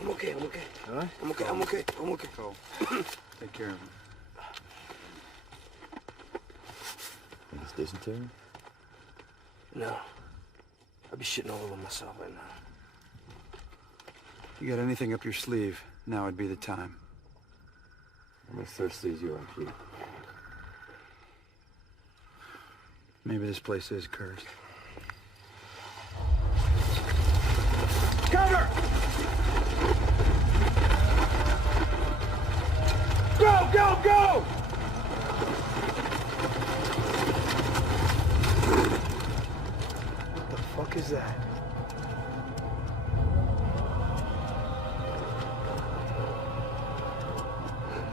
I'm okay, I'm okay. All right? I'm okay, I'm okay, I'm okay. Go. Take care of him. Think it's dysentery? No. I'd be shitting all over myself right now. You got anything up your sleeve, now would be the time. I'm as thirsty as you are, Pete. Maybe this place is cursed. Cover! Go, go, go! What the fuck is that?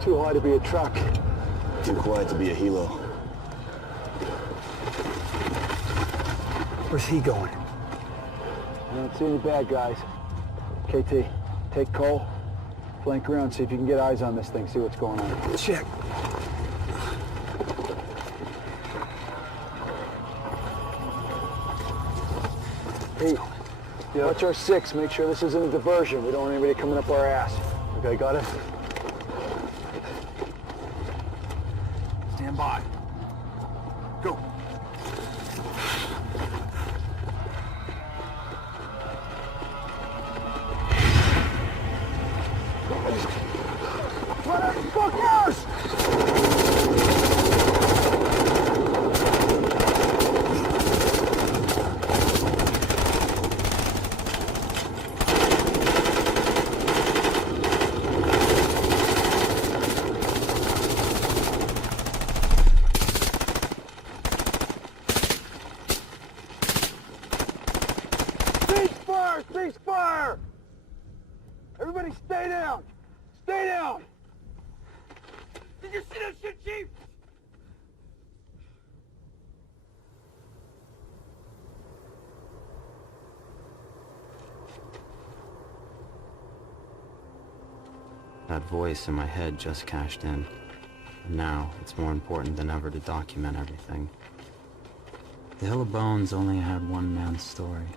Too high to be a truck. Too quiet to be a helo. Where's he going? I don't see any bad guys. KT, take Cole, flank around, see if you can get eyes on this thing, see what's going on. Check. Hey, watch our 6. Make sure this isn't a diversion. We don't want anybody coming up our ass. Okay, got it? Stand by. Go. Cease fire! Everybody stay down! Stay down! Did you see that shit, Chief? That voice in my head just cashed in. And now, it's more important than ever to document everything. The Hill of Bones only had one man's story.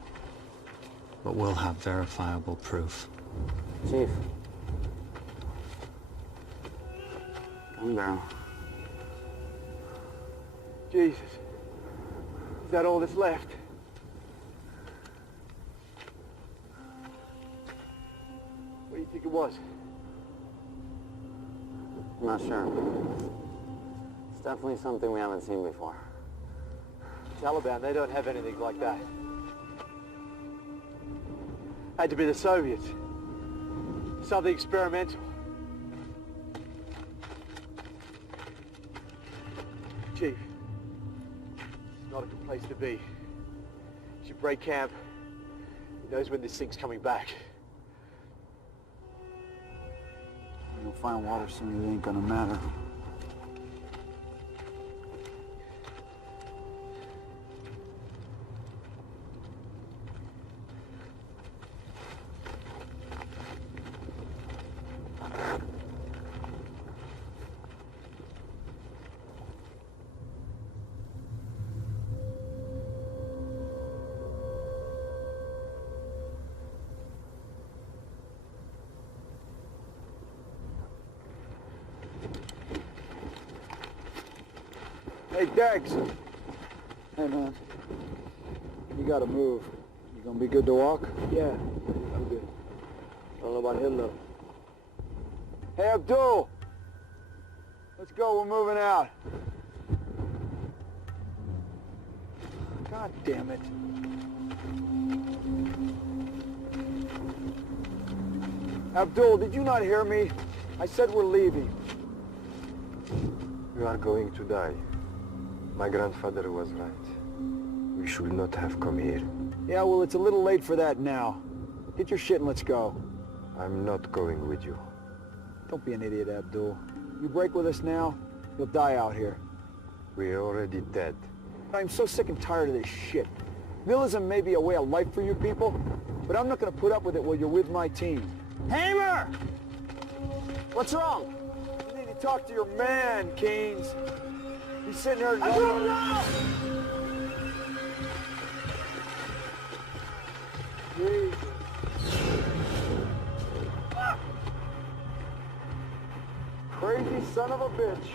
But we'll have verifiable proof. Chief. Come down. Jesus. Is that all that's left? What do you think it was? I'm not sure. It's definitely something we haven't seen before. Taliban, they don't have anything like that. Had to be the Soviets. Something experimental. Chief, it's not a good place to be. You should break camp. He knows when this thing's coming back. You'll find water soon, it ain't gonna matter. Hey, Dex. Hey, man. You gotta move. You gonna be good to walk? Yeah, I'm good. I don't know about him, though. Hey, Abdul! Let's go, we're moving out. God damn it. Abdul, did you not hear me? I said we're leaving. You are going to die. My grandfather was right. We should not have come here. Yeah, well, it's a little late for that now. Get your shit and let's go. I'm not going with you. Don't be an idiot, Abdul. You break with us now, you'll die out here. We're already dead. I'm so sick and tired of this shit. Nihilism may be a way of life for you people, but I'm not gonna put up with it while you're with my team. Hamer! What's wrong? You need to talk to your man, Keynes. He's sitting there... I don't know! Jesus. Crazy son of a bitch.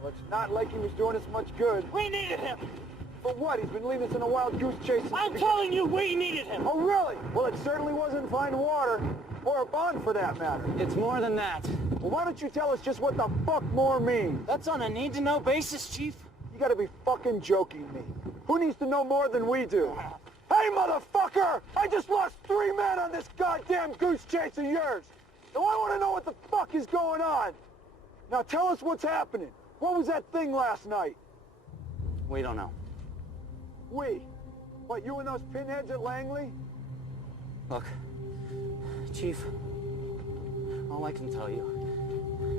Well, it's not like he was doing us much good. We needed him! For what? He's been leading us in a wild goose chase since I'm telling you, we needed him! Oh, really? Well, it certainly wasn't fine water, or a bond for that matter. It's more than that. Well, why don't you tell us just what the fuck more means? That's on a need-to-know basis, Chief. You gotta be fucking joking me. Who needs to know more than we do? Hey, motherfucker! I just lost 3 men on this goddamn goose chase of yours! Now I want to know what the fuck is going on! Now tell us what's happening. What was that thing last night? We don't know. We? What, you and those pinheads at Langley? Look, Chief, all I can tell you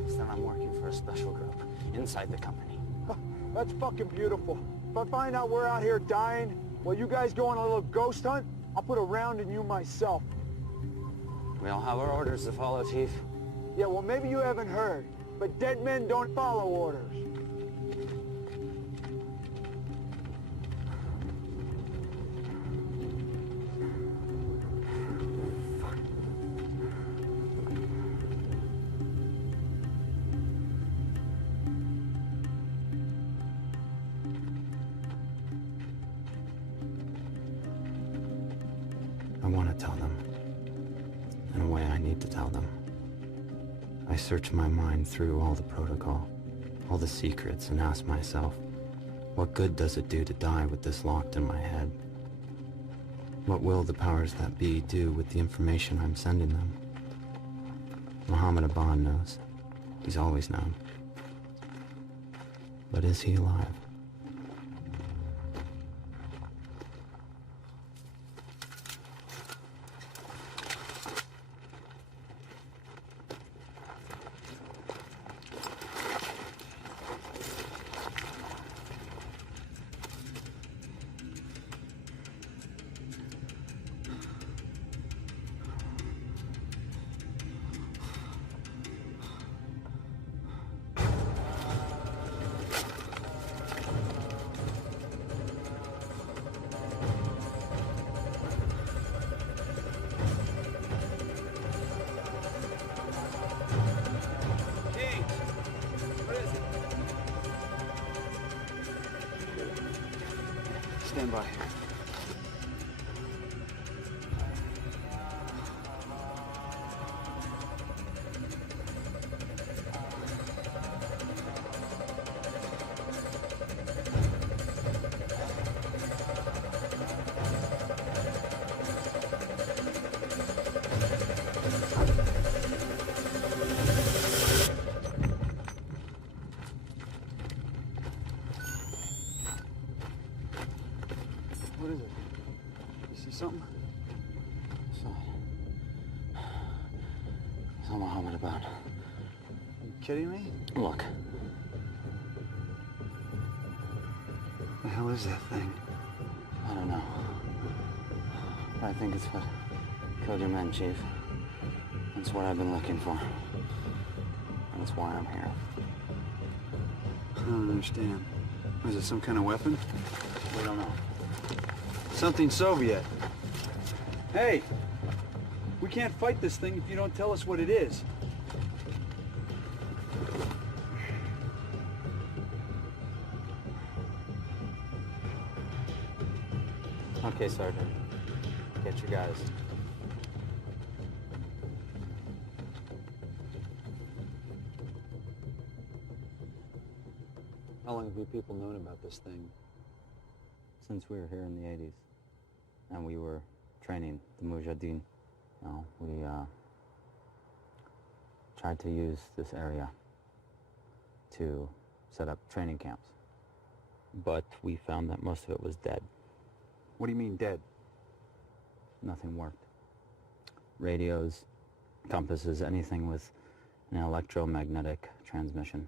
is that I'm working for a special group inside the company. That's fucking beautiful. If I find out we're out here dying while you guys go on a little ghost hunt, I'll put a round in you myself. We all have our orders to follow, Chief. Yeah, well, maybe you haven't heard, but dead men don't follow orders. I want to tell them. In a way, I need to tell them. I search my mind through all the protocol, all the secrets, and ask myself, what good does it do to die with this locked in my head? What will the powers that be do with the information I'm sending them? Mohammed Aban knows. He's always known. But is he alive? Stand by. What is it? You see something? It's all Mohammed Aban. Are you kidding me? Look, The hell is that thing? I don't know. But I think it's what killed your men, Chief. That's what I've been looking for. That's why I'm here. I don't understand. Is it some kind of weapon? We don't know. Something Soviet. Hey! We can't fight this thing if you don't tell us what it is. Okay, Sergeant. Get your guys. long have you people known about this thing? Since we were here in the 80s, and we were training the Mujahideen. We tried to use this area to set up training camps. But we found that most of it was dead. What do you mean, dead? Nothing worked. Radios, compasses, anything with an electromagnetic transmission.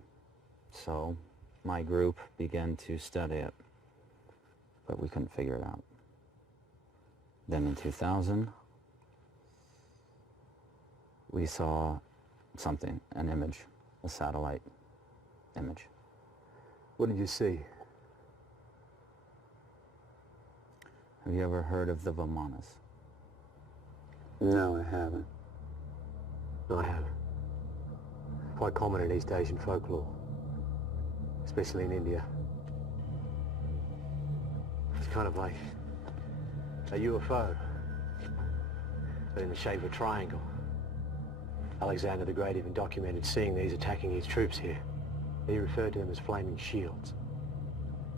So my group began to study it, but we couldn't figure it out. Then in 2000, we saw something, an image, a satellite image. What did you see? Have you ever heard of the Vimanas? No, I haven't. No, I haven't. Quite common in East Asian folklore, especially in India. It's kind of like a UFO, but in the shape of a triangle. Alexander the Great even documented seeing these attacking his troops here. He referred to them as flaming shields.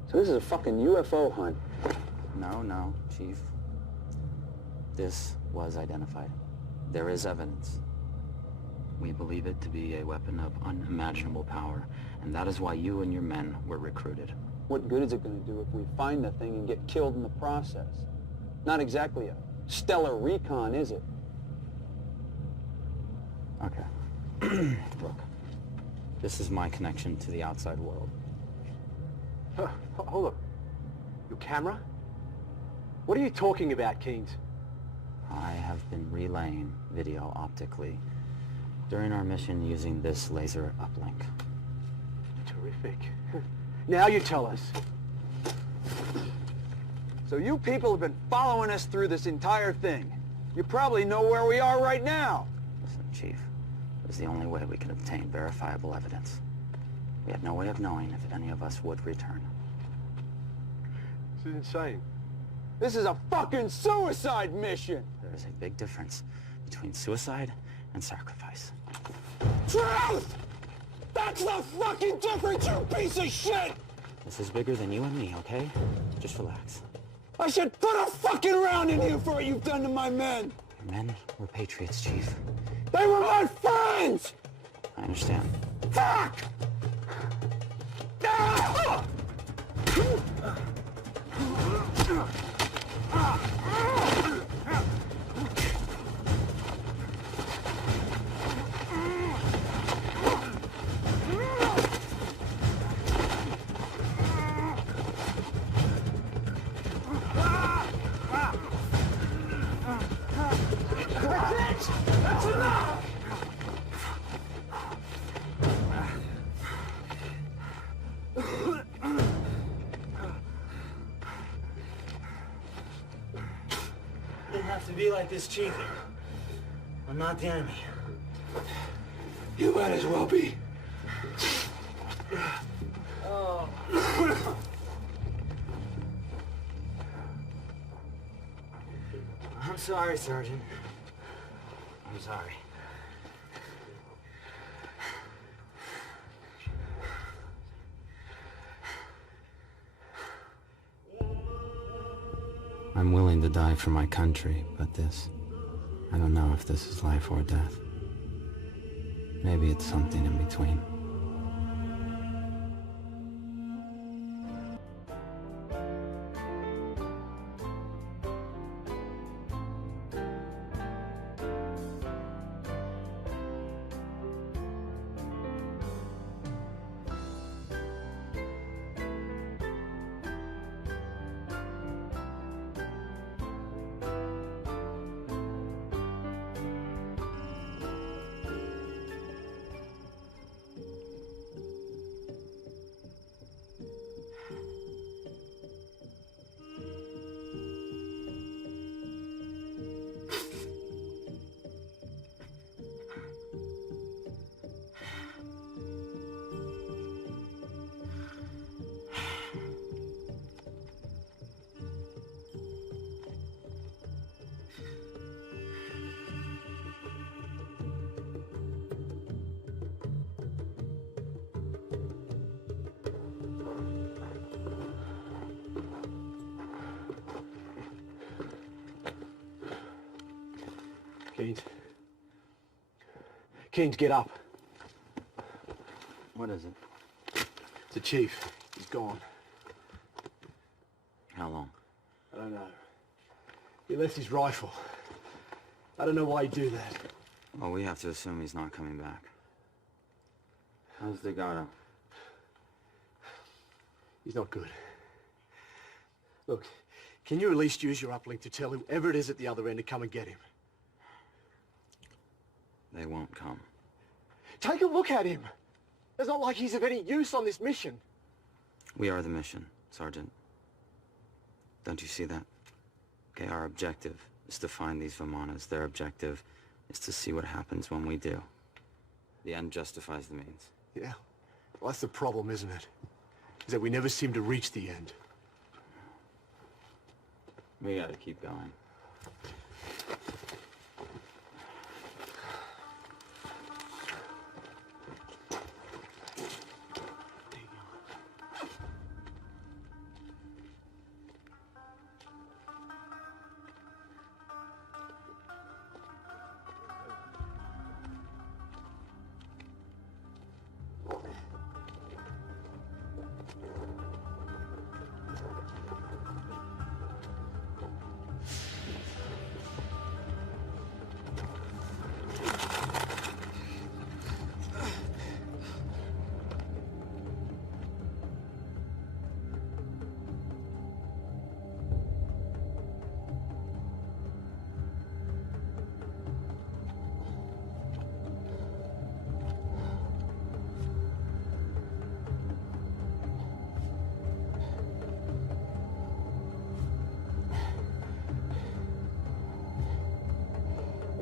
So this is a fucking UFO hunt. No, Chief. This was identified. There is evidence. We believe it to be a weapon of unimaginable power, and that is why you and your men were recruited. What good is it going to do if we find the thing and get killed in the process? Not exactly a stellar recon, is it? Okay. Look, this is my connection to the outside world. Hold up. Your camera? What are you talking about, Keynes? I have been relaying video optically during our mission using this laser uplink. Terrific. Now you tell us. So you people have been following us through this entire thing. You probably know where we are right now. Listen, Chief, it was the only way we could obtain verifiable evidence. We had no way of knowing if any of us would return. This is insane. This is a fucking suicide mission! There is a big difference between suicide and sacrifice. Truth! That's the fucking difference, you piece of shit! This is bigger than you and me, okay? Just relax. I should put a fucking round in you for what you've done to my men! Your men were patriots, Chief. They were my friends! I understand. Fuck! Ah! That's enough! Didn't have to be like this, Chief. I'm not the enemy. You might as well be. Oh. I'm sorry, Sergeant. I'm sorry. I'm willing to die for my country, but this... I don't know if this is life or death. Maybe it's something in between. Keynes. Keynes, get up. What is it? It's the chief. He's gone. How long? I don't know. He left his rifle. I don't know why he'd do that. Well, we have to assume he's not coming back. How's Delgado? He's not good. Look, can you at least use your uplink to tell whoever it is at the other end to come and get him? They won't come. Take a look at him. It's not like he's of any use on this mission. We are the mission, Sergeant. Don't you see that? Okay, our objective is to find these Vimanas. Their objective is to see what happens when we do. The end justifies the means. Yeah. Well, that's the problem, isn't it? Is that we never seem to reach the end. We gotta keep going.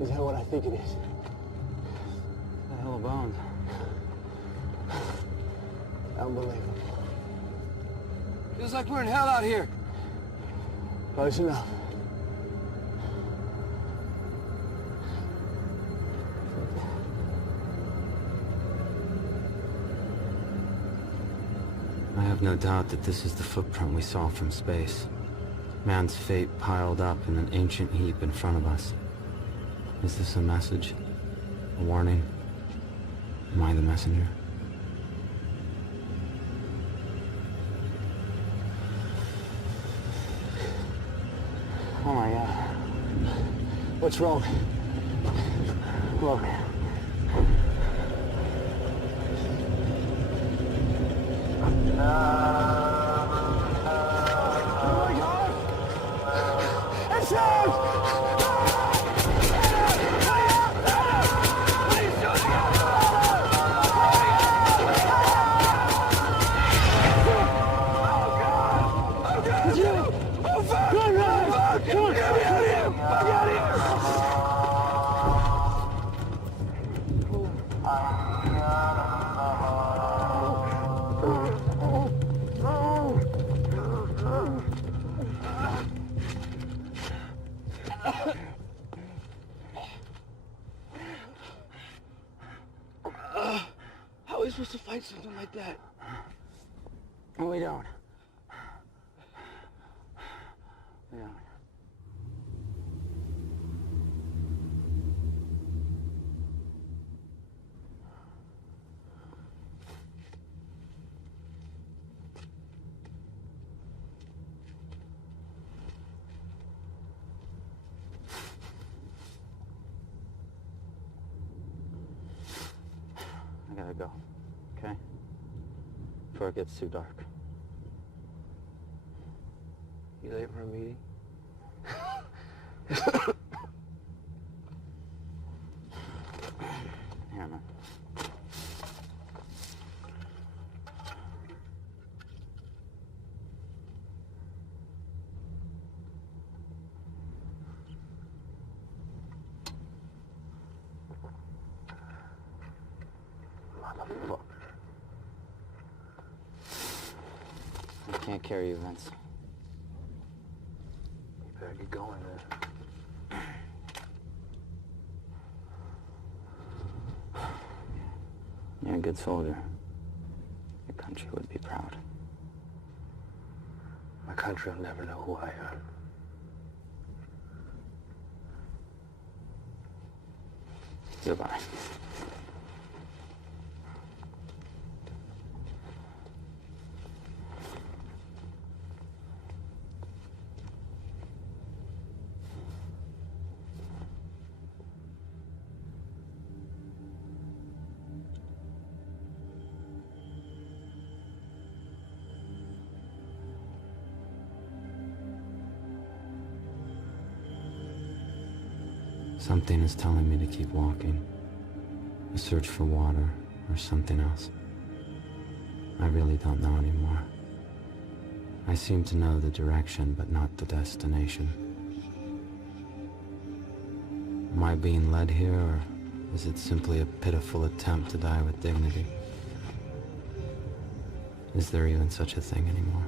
Is that what I think it is? The hell of bones. Unbelievable. Feels like we're in hell out here. Close enough. I have no doubt that this is the footprint we saw from space. Man's fate piled up in an ancient heap in front of us. Is this a message? A warning? Am I the messenger? Oh my God. What's wrong? Look. Oh my God! It's him! How are we supposed to fight something like that? We don't. We don't. I gotta go, okay? Before it gets too dark. You late for a meeting? Yeah, man. Motherfucker. I can't carry you, Vince. You better get going, man. You're a good soldier. Your country would be proud. My country will never know who I am. Goodbye. Something is telling me to keep walking. A search for water or something else. I really don't know anymore. I seem to know the direction, but not the destination. Am I being led here, or is it simply a pitiful attempt to die with dignity? Is there even such a thing anymore?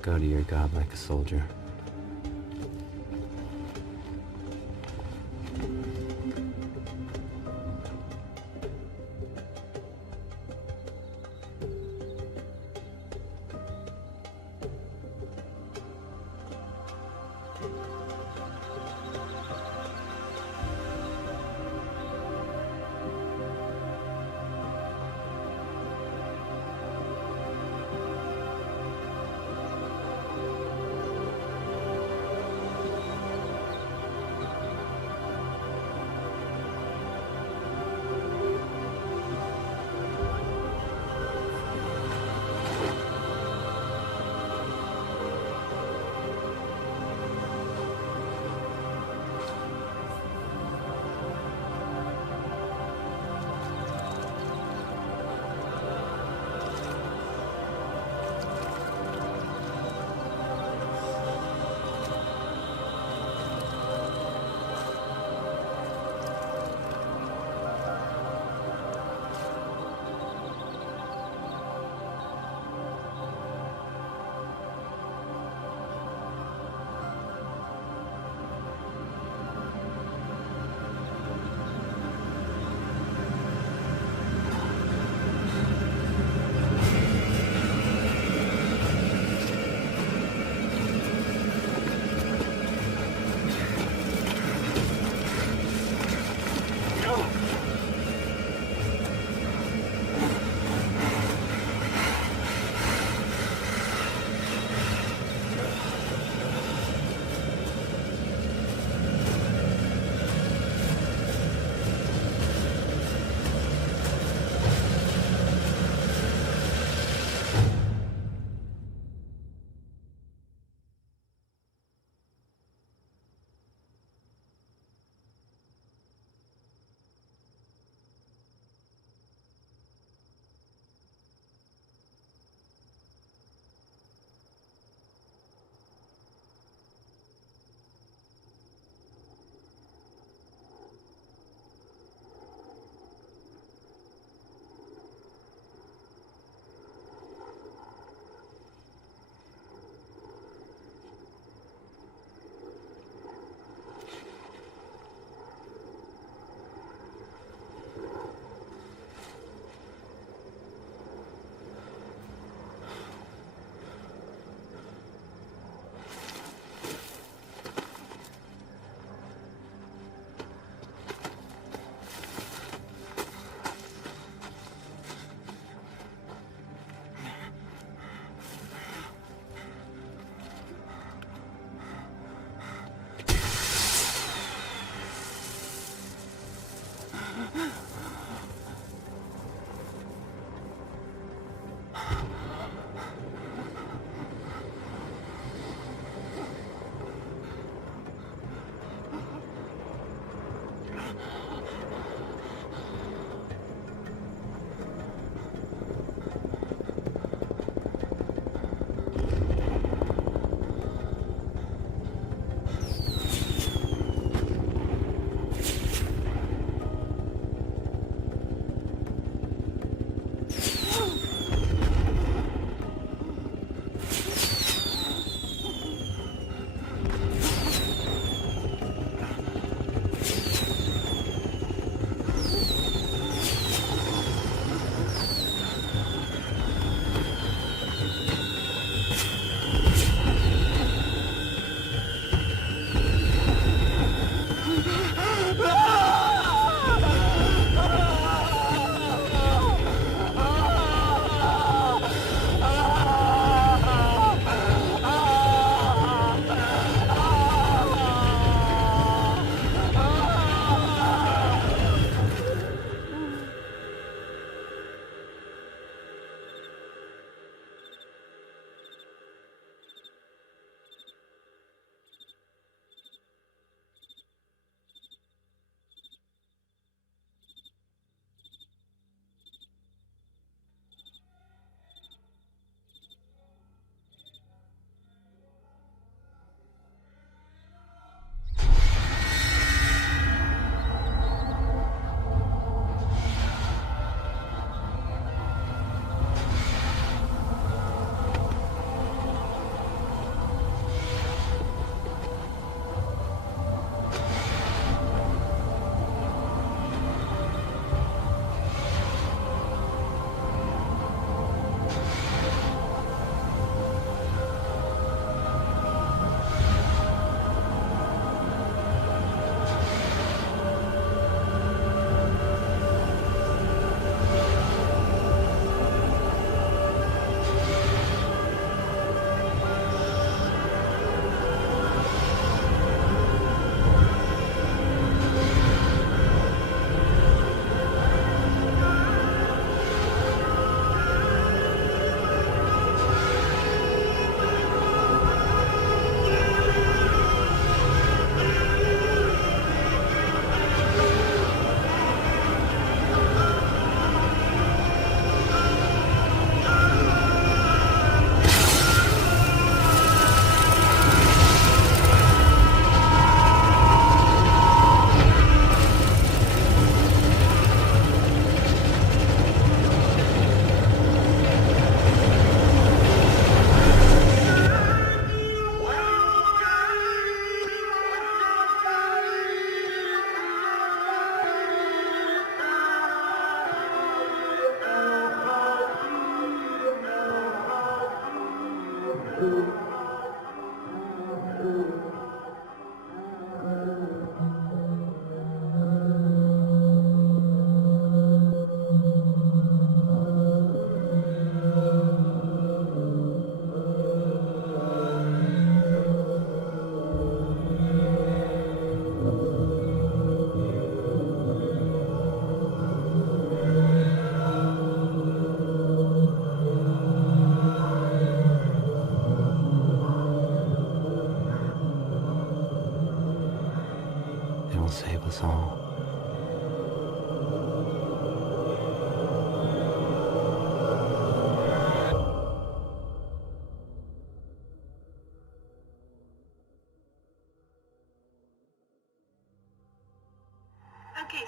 Go to your God like a soldier.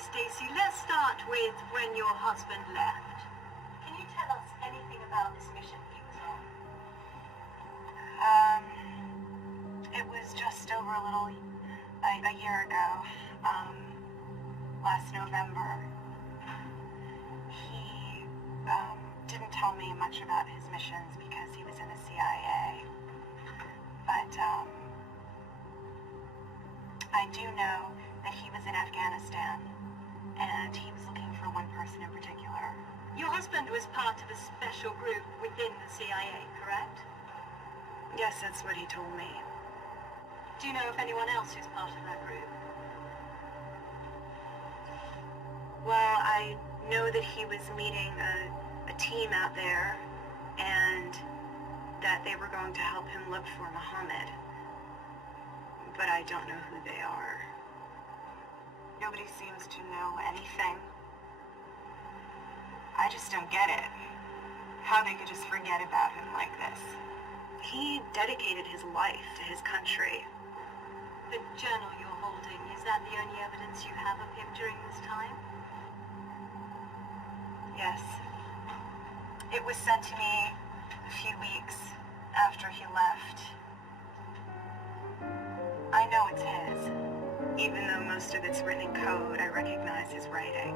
Stacy, let's start with when your husband left. Can you tell us anything about this mission he was on? It was just over a year ago. Last November. He didn't tell me much about his missions because he was in the CIA. But I do know that he was in Afghanistan, and he was looking for one person in particular. Your husband was part of a special group within the CIA, correct? Yes, that's what he told me. Do you know of anyone else who's part of that group? Well, I know that he was meeting a team out there, and that they were going to help him look for Muhammad. But I don't know who they are. Nobody seems to know anything. I just don't get it. How they could just forget about him like this. He dedicated his life to his country. The journal you're holding, is that the only evidence you have of him during this time? Yes. It was sent to me a few weeks after he left. I know it's his. Even though most of it's written in code, I recognize his writing.